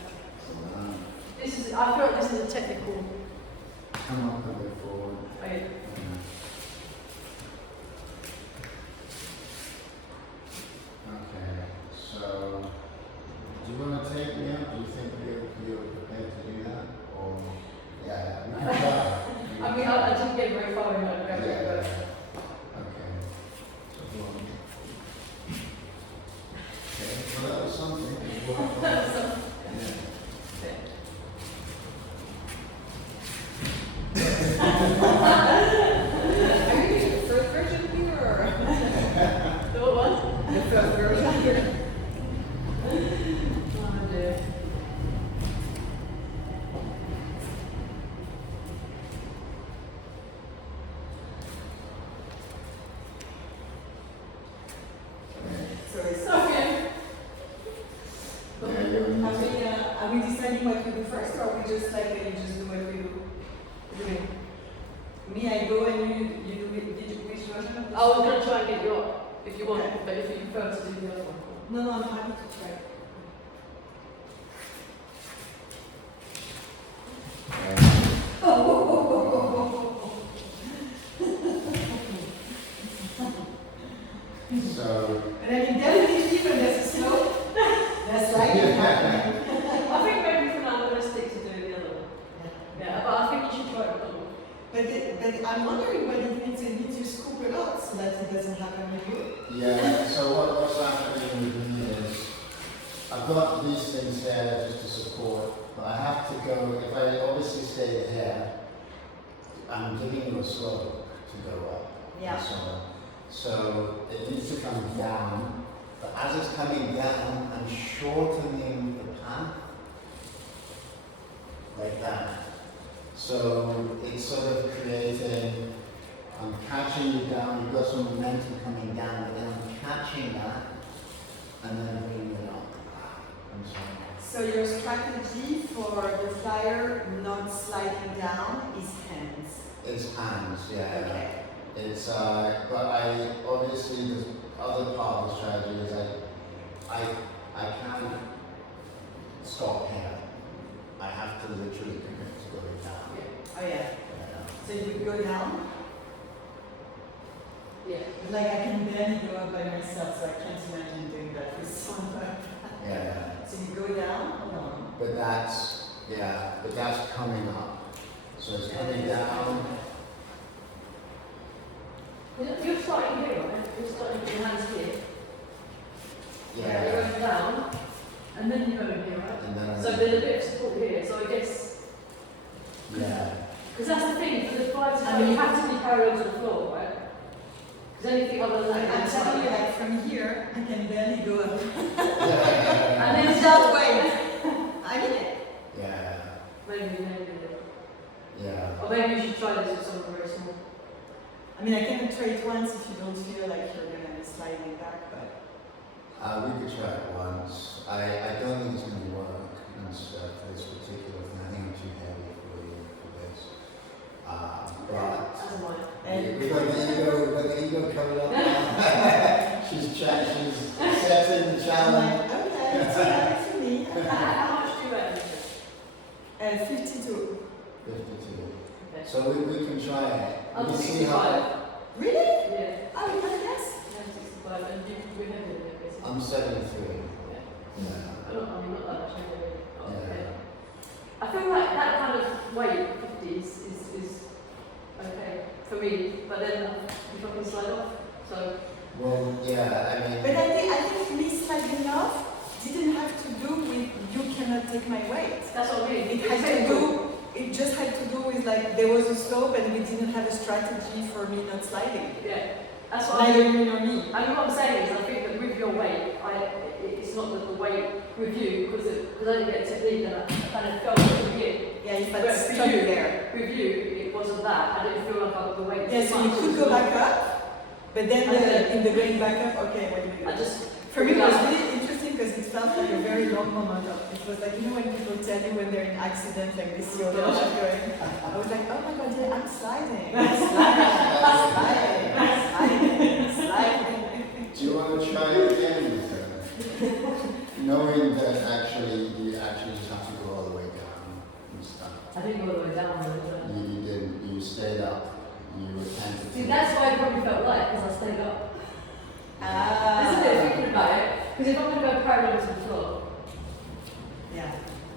This is, I feel like this is a technical. Come up a bit forward. Okay. Okay, so do you want to take me up? Do you think you're prepared to do that? Or, yeah, we can try. I mean, I didn't get very far in that Yeah. direction, Okay. So, okay, well, that was something. but. Are you doing the first version here or? The what? The first version here. Oh dear. So it's Okay. Yeah, you're Are we deciding what we do first, or are we just like you just do what we do? What do you mean? Me, I go and you do which version of this? I was going to try and get you up if you want, Okay. but if you prefer to do the other one. No, I'm happy to try. So, And I mean, definitely when there's a slope, that's like I think maybe for now I'm going to stick to doing the other one. Yeah, but I think you should try it with But I'm wondering whether it needs to scoop a lot so that it doesn't happen with you. yeah, so what's happening with me is I've got these things here just to support, but I have to go, if I obviously stay here, I'm giving you a slope to go up. Yeah. So it needs to come down, but as it's coming down, I'm shortening the path like that. So it's sort of creating, I'm catching you down, you've got some momentum coming down, but then I'm catching that and then bringing it up. I'm sorry. So your strategy for the flyer not sliding down is hands. It's hands, yeah. Okay. It's, but I, obviously, the other part of the strategy is I can't stop here. I have to literally commit to going down. Oh yeah. Yeah. So you would go down. Yeah. Like I can barely go up by myself, so I can't imagine doing that with someone. Yeah. So you go down. Hold on. But that's, yeah, but that's coming up. So it's coming down. You're starting here, right? You're starting with your hands here. Yeah. You're going down, and then you're going here, right? And then So there's a bit of support here, so I guess. yeah. Because that's the thing, for the flight to you have to be parallel to the floor, right? Because anything other than that, I'm telling you, like from here, I can barely go up. Yeah. and then Without weight. I mean it. maybe. Yeah. Or maybe you should try this with someone very small. I mean, I can try it once if you don't feel like you're gonna be sliding back, but. We could try it once. I don't think it's going to work and stuff for this particular thing. I think I'm too heavy for this. But As am I. And we've got the ego covered up now. she's accepting the I'm challenge. like, okay, it's alright for me. How much do you weigh? 52. 52. Okay. So we can try it. I'm We can see 65. Really? Yeah. Oh, you had a guess? I'm 65 and we're heavy in it, basically. I'm 73. Yeah. Yeah. I mean, not that much heavier. Yeah. I feel like that kind of weight, 50, is okay for me, but then if I can slide off, so. Well, yeah, I mean. But I think me sliding off didn't have to do with you cannot take my weight. That's what I mean. It just had to do with like there was a slope and we didn't have a strategy for me not sliding. Yeah, that's what I Neither mean. you nor me. And what I'm saying is, I think that with your weight, it's not that the weight with you, because I didn't get technique and I kind of felt it with you. Yeah, if But that's for stuck you, there. with you, it wasn't that. I didn't feel like I got the weight. Yeah, too so you much. could go back up, but then in the going back up, okay, what do we do? I just, For me, it was really interesting because it felt like a very long moment. It was like, you know, when people tell you when they're in accident, like they see all the shit going. I was like, oh my god, yeah, I'm sliding. I'm sliding. I'm sliding. I'm sliding. Do you want to try it again? Knowing that you actually just have to go all the way down and stuff. I didn't go all the way down. But You didn't. You stayed up. You were tentative. see, that's why it probably felt light, because I stayed up. Isn't Ah. it, thinking about it? Because if I'm going to go parallel to the floor, Yeah.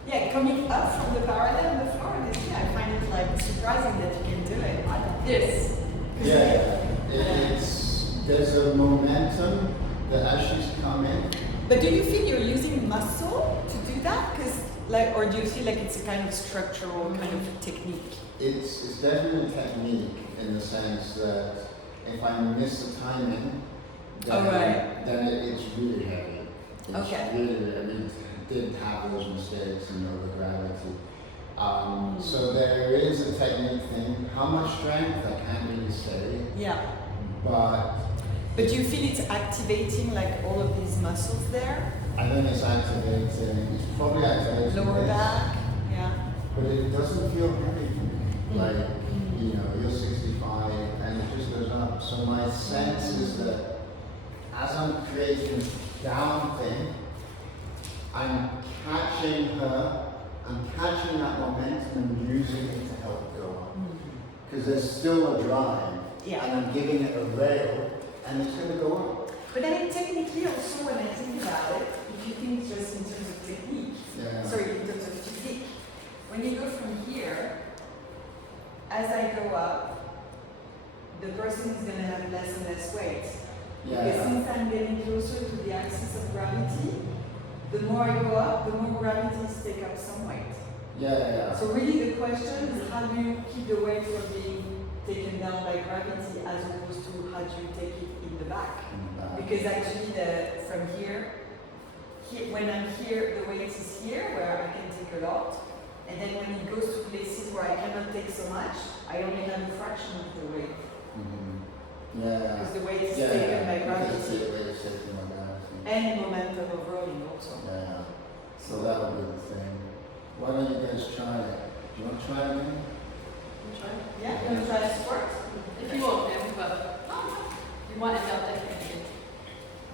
Yeah, coming up from the parallel on the floor, I find it like surprising that you can do it. yes. Yeah. There's a momentum that as she's coming. But do you feel you're using muscle to do that? Or do you feel like it's a kind of structural kind of technique? It's definitely technique in the sense that if I miss the timing, then, right. then it's really heavy. It's Okay. really, I mean, didn't have those mistakes and over gravity. So there is a technique thing. How much strength, I can't really say, Yeah. but But do you feel it's activating like all of these muscles there? I think it's activating. It's probably activating Lower this, back? Yeah. but it doesn't feel heavy to me. Like, you know, you're 65 and it just goes up. So my sense is that as I'm creating this down thing, I'm catching her, I'm catching that momentum and using it to help go up. Because there's still a drive, Yeah. and I'm giving it a rail, and it's going to go up. But I mean, technically also when I think about it, if you think just in terms of technique, Yeah. sorry, in terms of physique, when you go from here, as I go up, the person is going to have less and less weight. Because Yeah. since I'm getting closer to the axis of gravity, the more I go up, the more gravity take up some weight. Yeah. So really the question is how do you keep the weight from being taken down by gravity as opposed to how do you take it in the back? Because actually from here, when I'm here, the weight is here where I can take a lot. And then when it goes to places where I cannot take so much, I only have a fraction of the weight. Yeah. Because the weight is taken by because it's gravity. the weight is taken by gravity. And momentum of rolling also. Yeah. So that would be the thing. Why don't you guys try it? Do you want to try it again? Yeah, you want to try sport? If you want, yeah, but you might end up taking it.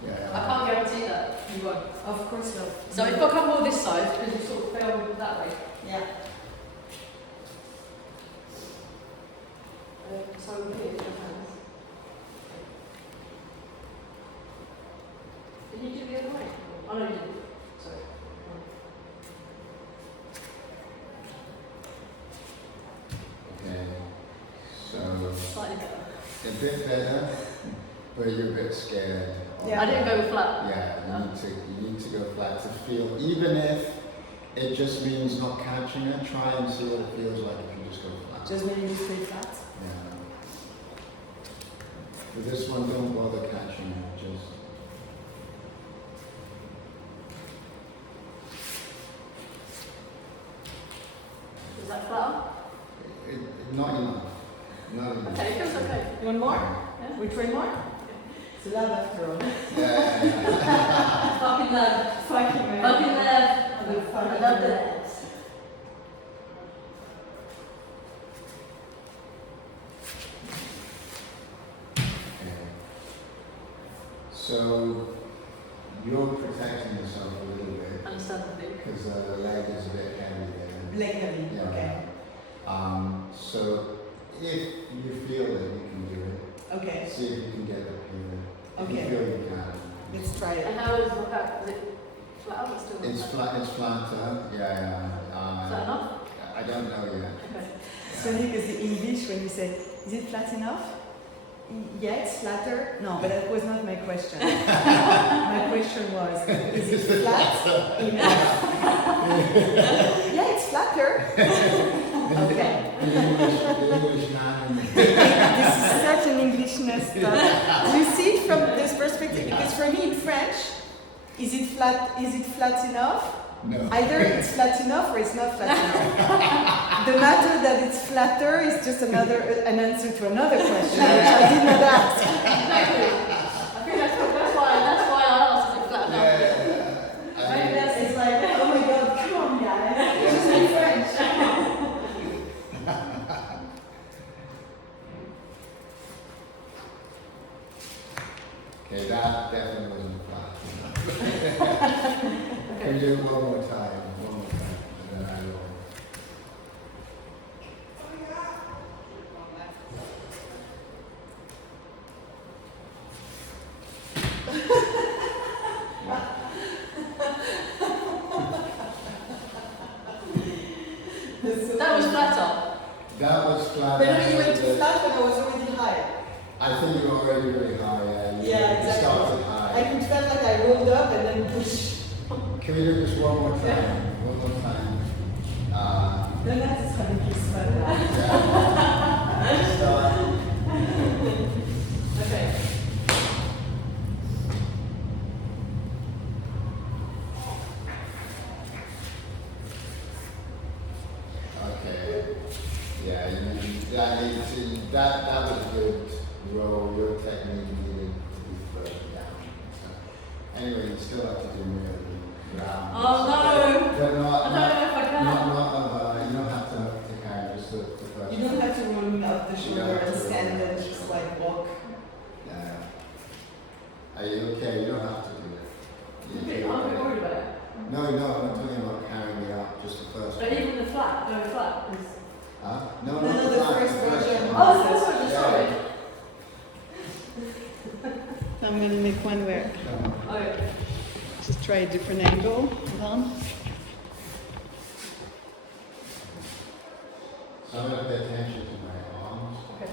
Yeah. I can't guarantee that you won't. Of course not. So if I come more this side, because you sort of fell that way. Yeah. So here, your hands. Did you do the other way? Oh no, you didn't. Sorry. Okay. So Slightly better. a bit better, but you're a bit scared. Yeah. I didn't go flat. Yeah, you need to go flat to feel, even if it just means not catching it, try and see what it feels like if you just go flat. Just maybe stay flat. Yeah. For this one, don't bother catching it, just. Is that flat? Not enough. Not enough. Okay, it feels okay. You want more? Yeah? We try more? It's love after all. Yeah. Fucking love. Fucking man. Fucking love. Fucking I love the love. labs. Okay. So you're protecting yourself a little bit Understandably. because the leg is a bit heavy there. Leg heavy, Yeah. okay. So if you feel that you can do it, Okay, see if you can get up here. If Okay. you feel you can. let's try it. And how is the back? Is it flat up or still? It's flat. It's flatter. Yeah. Is that enough? I don't know yet. Okay. It's funny because the English, when you say, is it flat enough? Yeah, it's flatter. No, but that was not my question. My question was, is it flat enough? Yeah, it's flatter. Okay. The English man. This is such an Englishness stuff. You see it from this perspective, because for me in French, is it flat enough? No. Either it's flat enough or it's not flat enough. The matter that it's flatter is just an answer to another question, which I did not ask. Exactly. I think that's why I asked is it flat enough. Yeah. Maybe that's It's like, oh my god, come on guys, just in French. Okay, that definitely wasn't flat. Can we do it one more time? One more time, and then I will. That was flatter. That was flat. But no, you went too flat when I was already high. I think you were already really high. Yeah, You started exactly. high. I could feel like I rolled up and then push. Can we do this one more time? One more time. No, that's having kiss fun. Yeah. Start. Okay. Okay. Yeah, that was a good roll. Your technique needed to be further down. So, anyway, you still have to do nearly round. Oh no! But I don't not, know if I can. you don't have to kind of just the first. You don't have to roll me off the You shoulder don't have and to stand roll and off the just shoulder. like walk. Yeah. Are you okay? You don't have to do it. I'm a bit worried about it. No, I'm not talking about carrying me up, just the first But one. even the flat, going flat is. Huh? No, No, not no, the flat, first version. one. Oh, that's what sorry. I'm gonna make one where Come on. Okay. just try a different angle. Hold on. So I'm going to pay attention to my arms. Okay.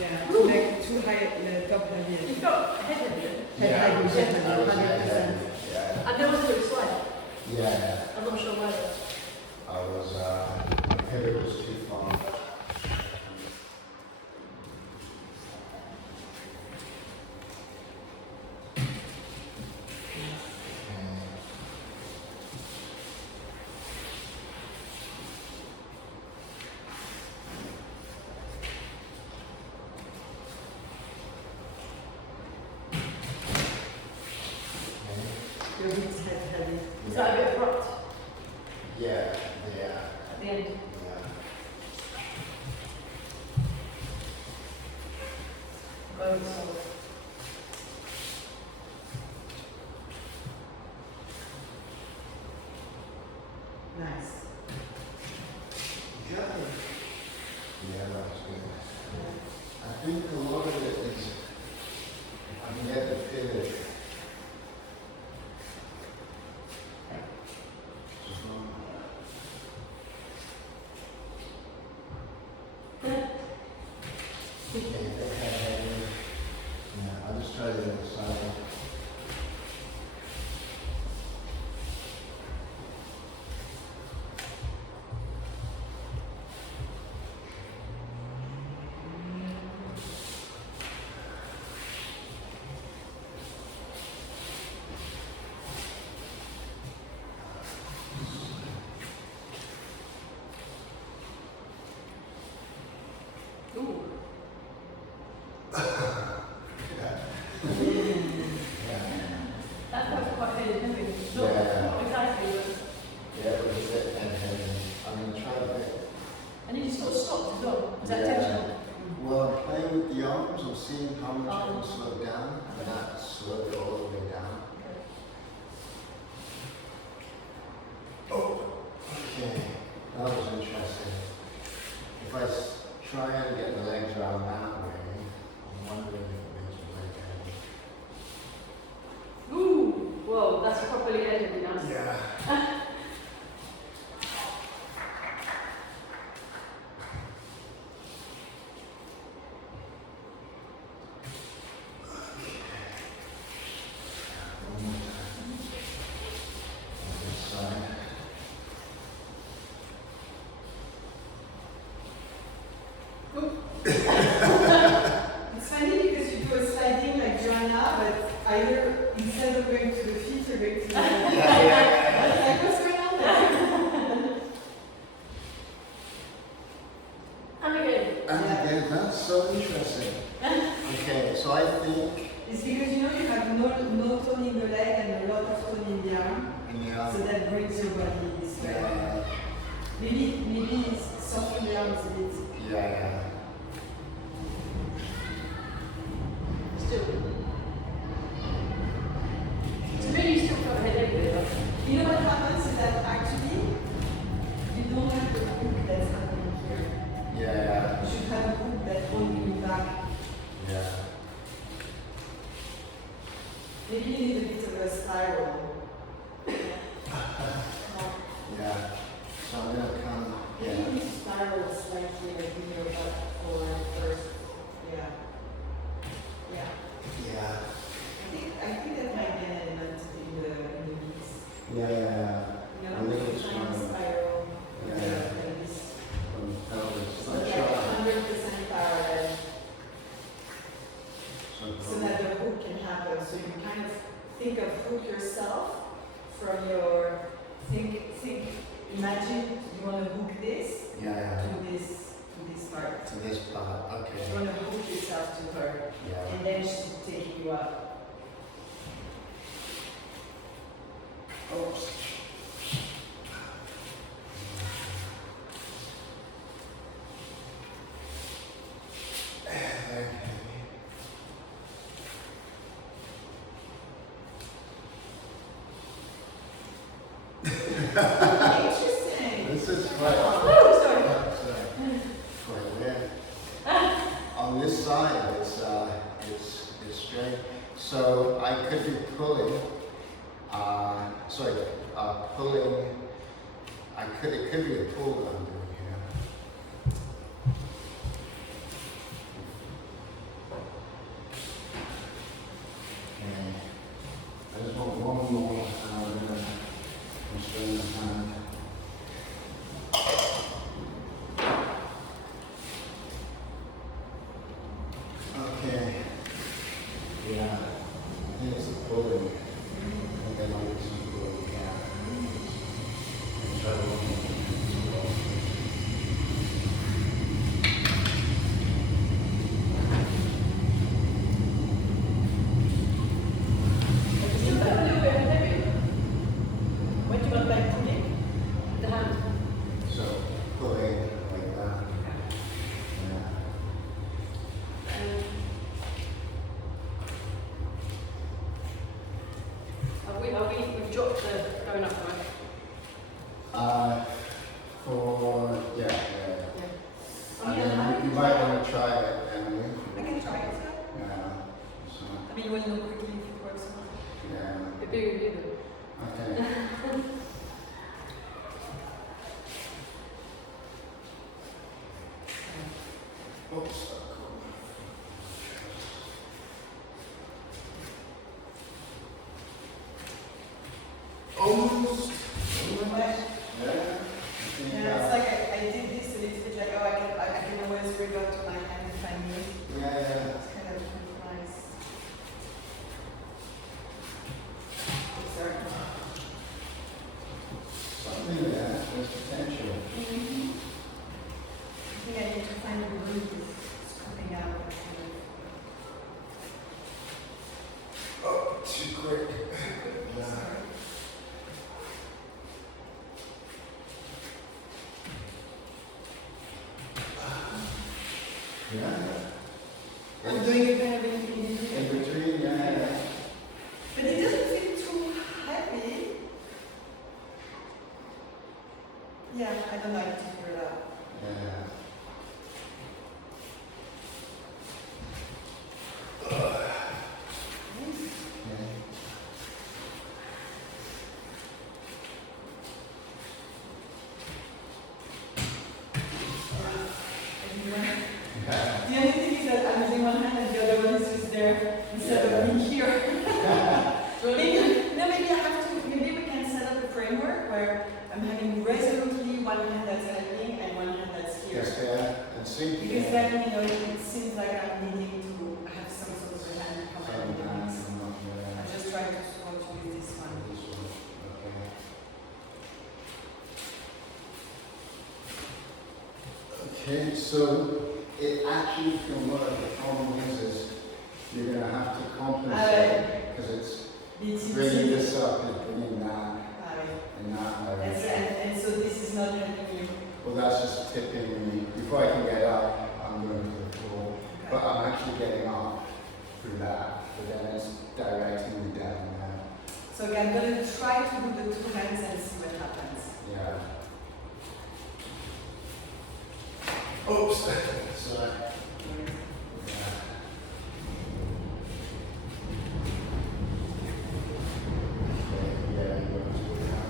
Yeah, like too high, top heavy. You've got head heavier. Head I was heavy, I was 100%. yeah. And there was a little slide. Yeah, I'm not sure whether. I was, my pivot was too far. Your hips head heavy. Is that a bit abrupt Yeah, yeah, at the end? yeah. Going forward. Nice. Yeah, that's good. I think a lot of it is, I can get the pivot. Yeah, I'll just try the other side. and not slow it all the way down. Oh, okay, that was interesting. If I try and get the legs around that way, I'm wondering if it makes your leg heavy. Ooh, whoa, that's properly edited now. Yeah. One more time. On this side. It's funny because you do a sliding like Joanna, but either instead of going to the feet, you're going to the like what's going on there? And again. And again, that's so interesting. Okay, so I think It's because you know you have no tone in the leg and a lot of tone in the arm, yeah, so that brings your body this way. Maybe it's soften the arms a bit. yeah. Still. To me, you still got a headache there. You know what happens is that actually you don't have the hook that's happening here. Yeah, You should have a hook that's holding you back. yeah. Maybe you need a bit of a spiral. Yeah. So I'm gonna come. Maybe Yeah. you need to spiral slightly like in your butt forward first. Yeah. Yeah. Yeah. I think that might be an element in the knees. Yeah. You know, I think it's trying to fine. spiral Yeah. like this. From pelvis. So Like like shot. 100% parallel. So So that the hook can happen. So you kind of think of hook yourself from your imagine you want to hook this yeah. to this part. To this part. You Okay. want to hook yourself to her Yeah. and then she will take you up. Oops. Interesting. This is quite. Oh, sorry. Quite weird. On this side, it's straight. So I could be pulling. Pulling. It could be a pull that I'm doing here. Okay. I just want one more. Constrain the hand. Okay. Yeah. I think it's the pulling. I think I might do some pulling. Yeah. And try to look at it as well. Still got a little bit of heavy. What do you want like pulling? The hand. So pulling like that. Yeah. We've dropped the going up, right? Yeah. I mean, And I then can you might try. want to try it, Emily. I can try it. Yeah. So, I mean, we'll know quickly if it works or not. yeah. It'd be with you then. Okay. Oops. Almost. But, Yeah. yeah, it's like I did this a little bit like, oh, I can always revert to my hand if I need. Yeah. It's kind of nice. Sorry. Something there. There's potential. I think I need to find a root scooping out. Oh, too quick. Yeah. Sorry. Yeah. I'm doing it kind of in between. In between, yeah. The only thing is that I'm using one hand and the other one is just there instead of being here. Maybe I have to, maybe we can set up a framework where I'm having resolutely one hand that's helping and one hand that's here. Just there and see. Because then, it seems like I'm needing to have some sort of a hand command. I'm just trying to support you with this one. Okay, so it actually can work. The problem is you're going to have to compensate because it's bringing this up and bringing that and that. And so this is not helping you. Well, that's just tipping me. Before I can get up, I'm going to the floor. Okay. But I'm actually getting up through that. But then it's directing me down there. So I'm going to try to do the two hands and see what happens. Yeah. Oops. Sorry. Yeah. Okay, yeah, you want to do that.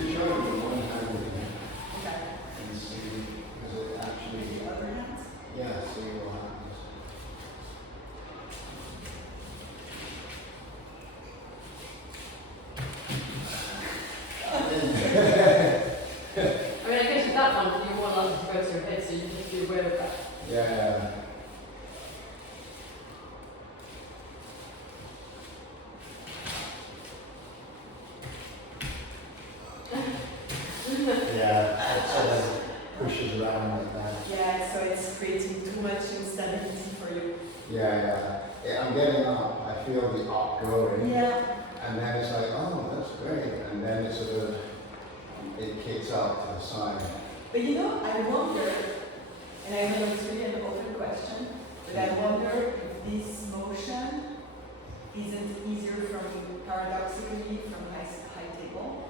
You show me one hand again Okay. and see, does it actually, The other hand? yeah, see what happens. I mean, I guess with that one, you're more likely to go to your head, so you just be aware of that. Yeah. Yeah, it sort of pushes around like that. Yeah, so it's creating too much instability for you. Yeah, I'm getting up. I feel the up going. Yeah. And then it's like, oh, that's great. And then it sort of, it kicks up to the side. But I wonder, and I know it's really an open question, but I wonder if this motion isn't easier paradoxically from high table.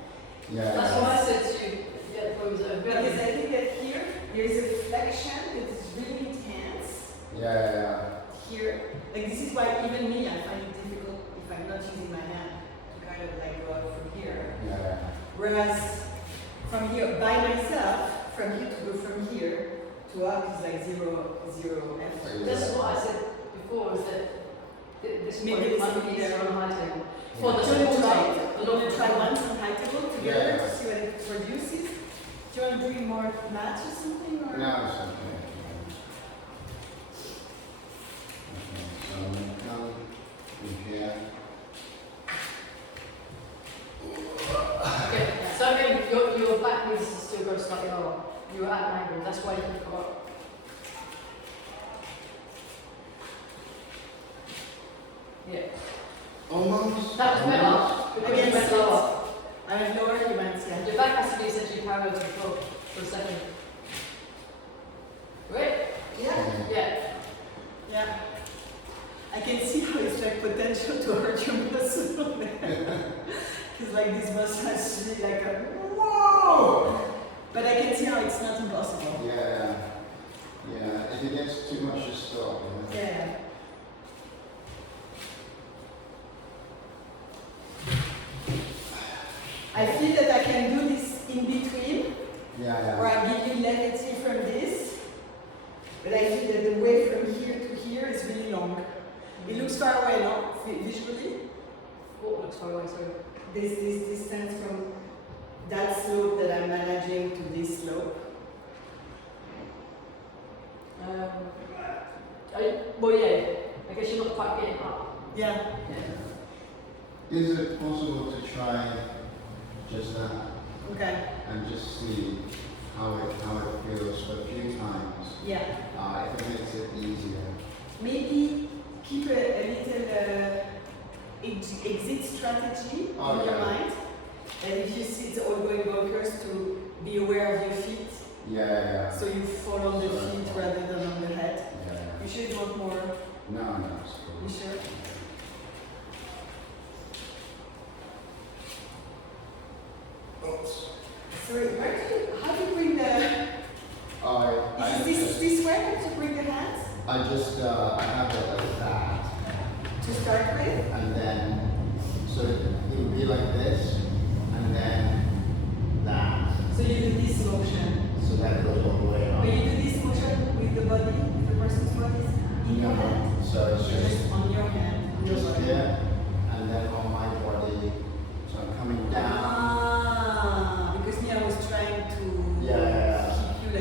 Yeah. That's what I said to you. Yeah, those are Because good. I think that here, there's a flexion that is really intense. Yeah. Here, like this is why even me, I find it difficult if I'm not using my hand to kind of like go up from here. Yeah. Whereas from here, by myself, from here to go from here to up is like zero effort. That's what I said before, was that this Maybe one it's might be something easier there. on a high table. Yeah. For the Do you want to support try height, it? the Do you want long to try table. once on high table together Yeah. to see what it produces? Do you want to bring more mats or something? Or? No, it's okay. Okay, so I'm going to come from here. Okay, so I mean, your back needs to still go slightly lower. You're at an angle, that's why you can come up. Yeah. Almost. That's better, because you went lower. I have no arguments, yeah. Your back has to be essentially parallel to the floor for a second. Right? Yeah. Yeah. Yeah. I can see how it's like potential to hurt your muscle there. Because like this muscle has really like a whoa! But I can see how it's not impossible. Yeah. If it gets too much, just stop. Yeah. I feel that I can do this in between, where I give you levity from this, but I feel that the way from here to here is really long. It looks far away, no? Visually? What looks far away, sorry? This distance from that slope that I'm managing to this slope. Well, yeah. I guess you're not quite getting up. Yeah. Is it possible to try just that Okay. and just see how it feels for a few times? Yeah. If it makes it easier. Maybe keep a little exit strategy in your mind. And if you see it's all going bonkers, to be aware of your feet. Yeah. So you fall on the feet rather than on the head. Yeah. You should want more. No, it's cool. You sure? Sorry, how do you bring the, is this way to bring the hands? I have it like that, To start with? and then, so it would be like this, and then that, So you do this motion. so that goes all the way But up. you do this motion with the body, with the person's body in your hand? So it's just Just on your hand, on your just body. here, and then on my body, so I'm coming down. Ah, because me, I was trying to Yeah. keep you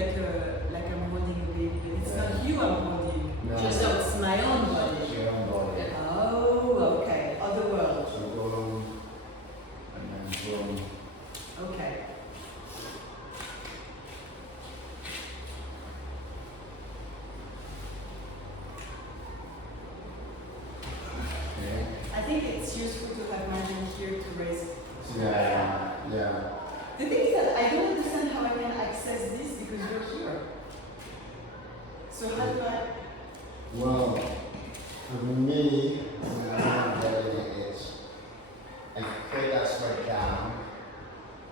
like I'm holding a baby, but it's not you I'm holding. No. Just so it's my own body. It's your own body. Oh, okay. Other world. So boom, and then boom. Okay. Okay. I think it's useful to have my hand here to raise it. Yeah. The thing is that I don't understand how I can access this because you're here. So how do I? Well, for me, when I'm getting it is, I put that straight down,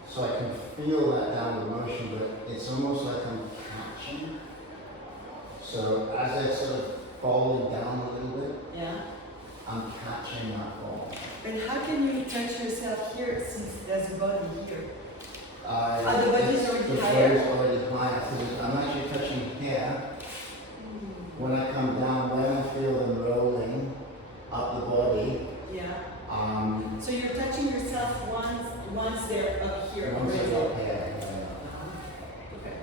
so I can feel that downward motion, but it's almost like I'm catching. So as I sort of falling down a little bit, Yeah. I'm catching that fall. But how can you touch yourself here since there's a body here? The body is already the higher? body's already higher, so I'm actually touching here. When I come down, when I feel them rolling up the body, Yeah. um, So you're touching yourself once they're up here. once already. it's up here, Okay.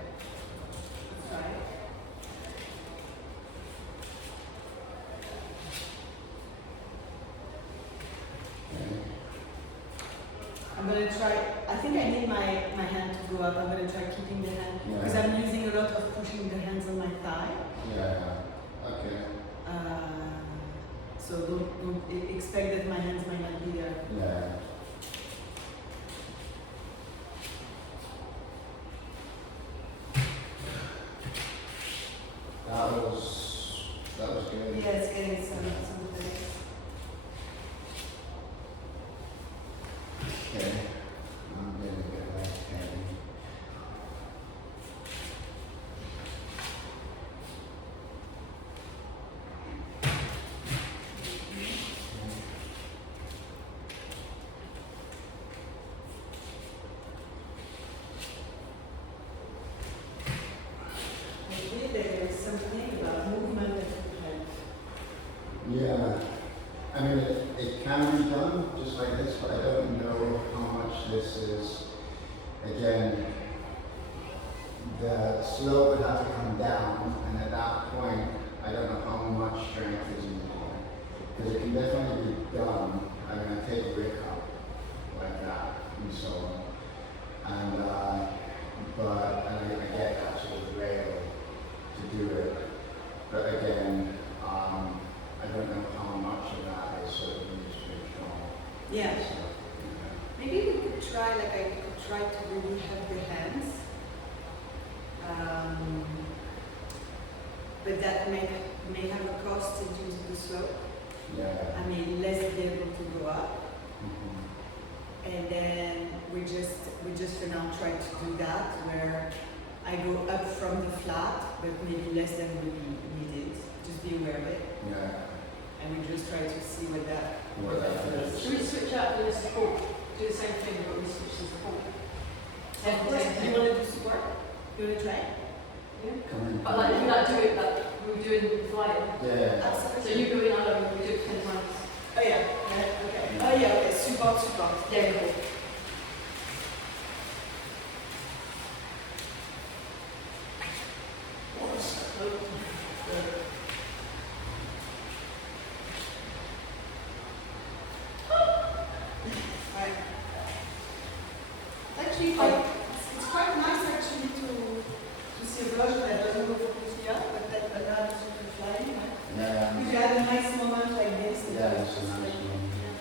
Let's try it. I'm gonna try. I think I need my hand to go up. I'm gonna try keeping the hand because Yeah. I'm using a lot of pushing the hands on my thigh. okay, So don't expect that my hands might not be there. yeah. That was good. Yeah, it's getting some things. Okay, I'm getting a bit lightheaded. I believe there is something about movement that could help. Yeah, I mean, it can be done just like this, but I don't know how much this is. Again, the slope would have to come down, and at that point, I don't know how much strength is needed. Because it can definitely be done. I mean, I take a Rick up like that, and so on. And, I get that sort of rail to do it. But again, I don't know how much of that is sort of industry control. Yeah. So, Maybe we could try, like I could try to really have the hands. But that may have a cost in terms of the slope. yeah. I may less be able to go up. Mhm. And then we just for now try to do that where I go up from the flat, but maybe less than would be needed. Just be aware of it. Yeah. And we just try to see what that does. Should we switch out the support? Do the same thing, but we switch the support. Of course, do you want to do support? You want to try? Yeah. Come in. But like, if you like do it like we were doing flying. Yeah. Absolutely. So you go in, I don't know, we do it 10 times. Oh yeah. Okay. Oh yeah. Okay. Support. Yeah, cool. Right. Actually, it's quite nice actually to see a version that doesn't go completely up, but that allows you to fly in. Right? Yeah. If you had a nice moment like this, Yeah, it's a nice moment. Yeah.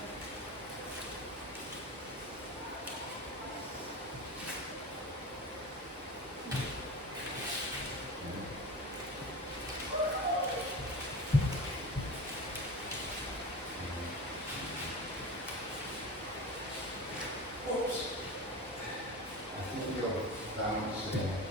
Oops. I think you're estamos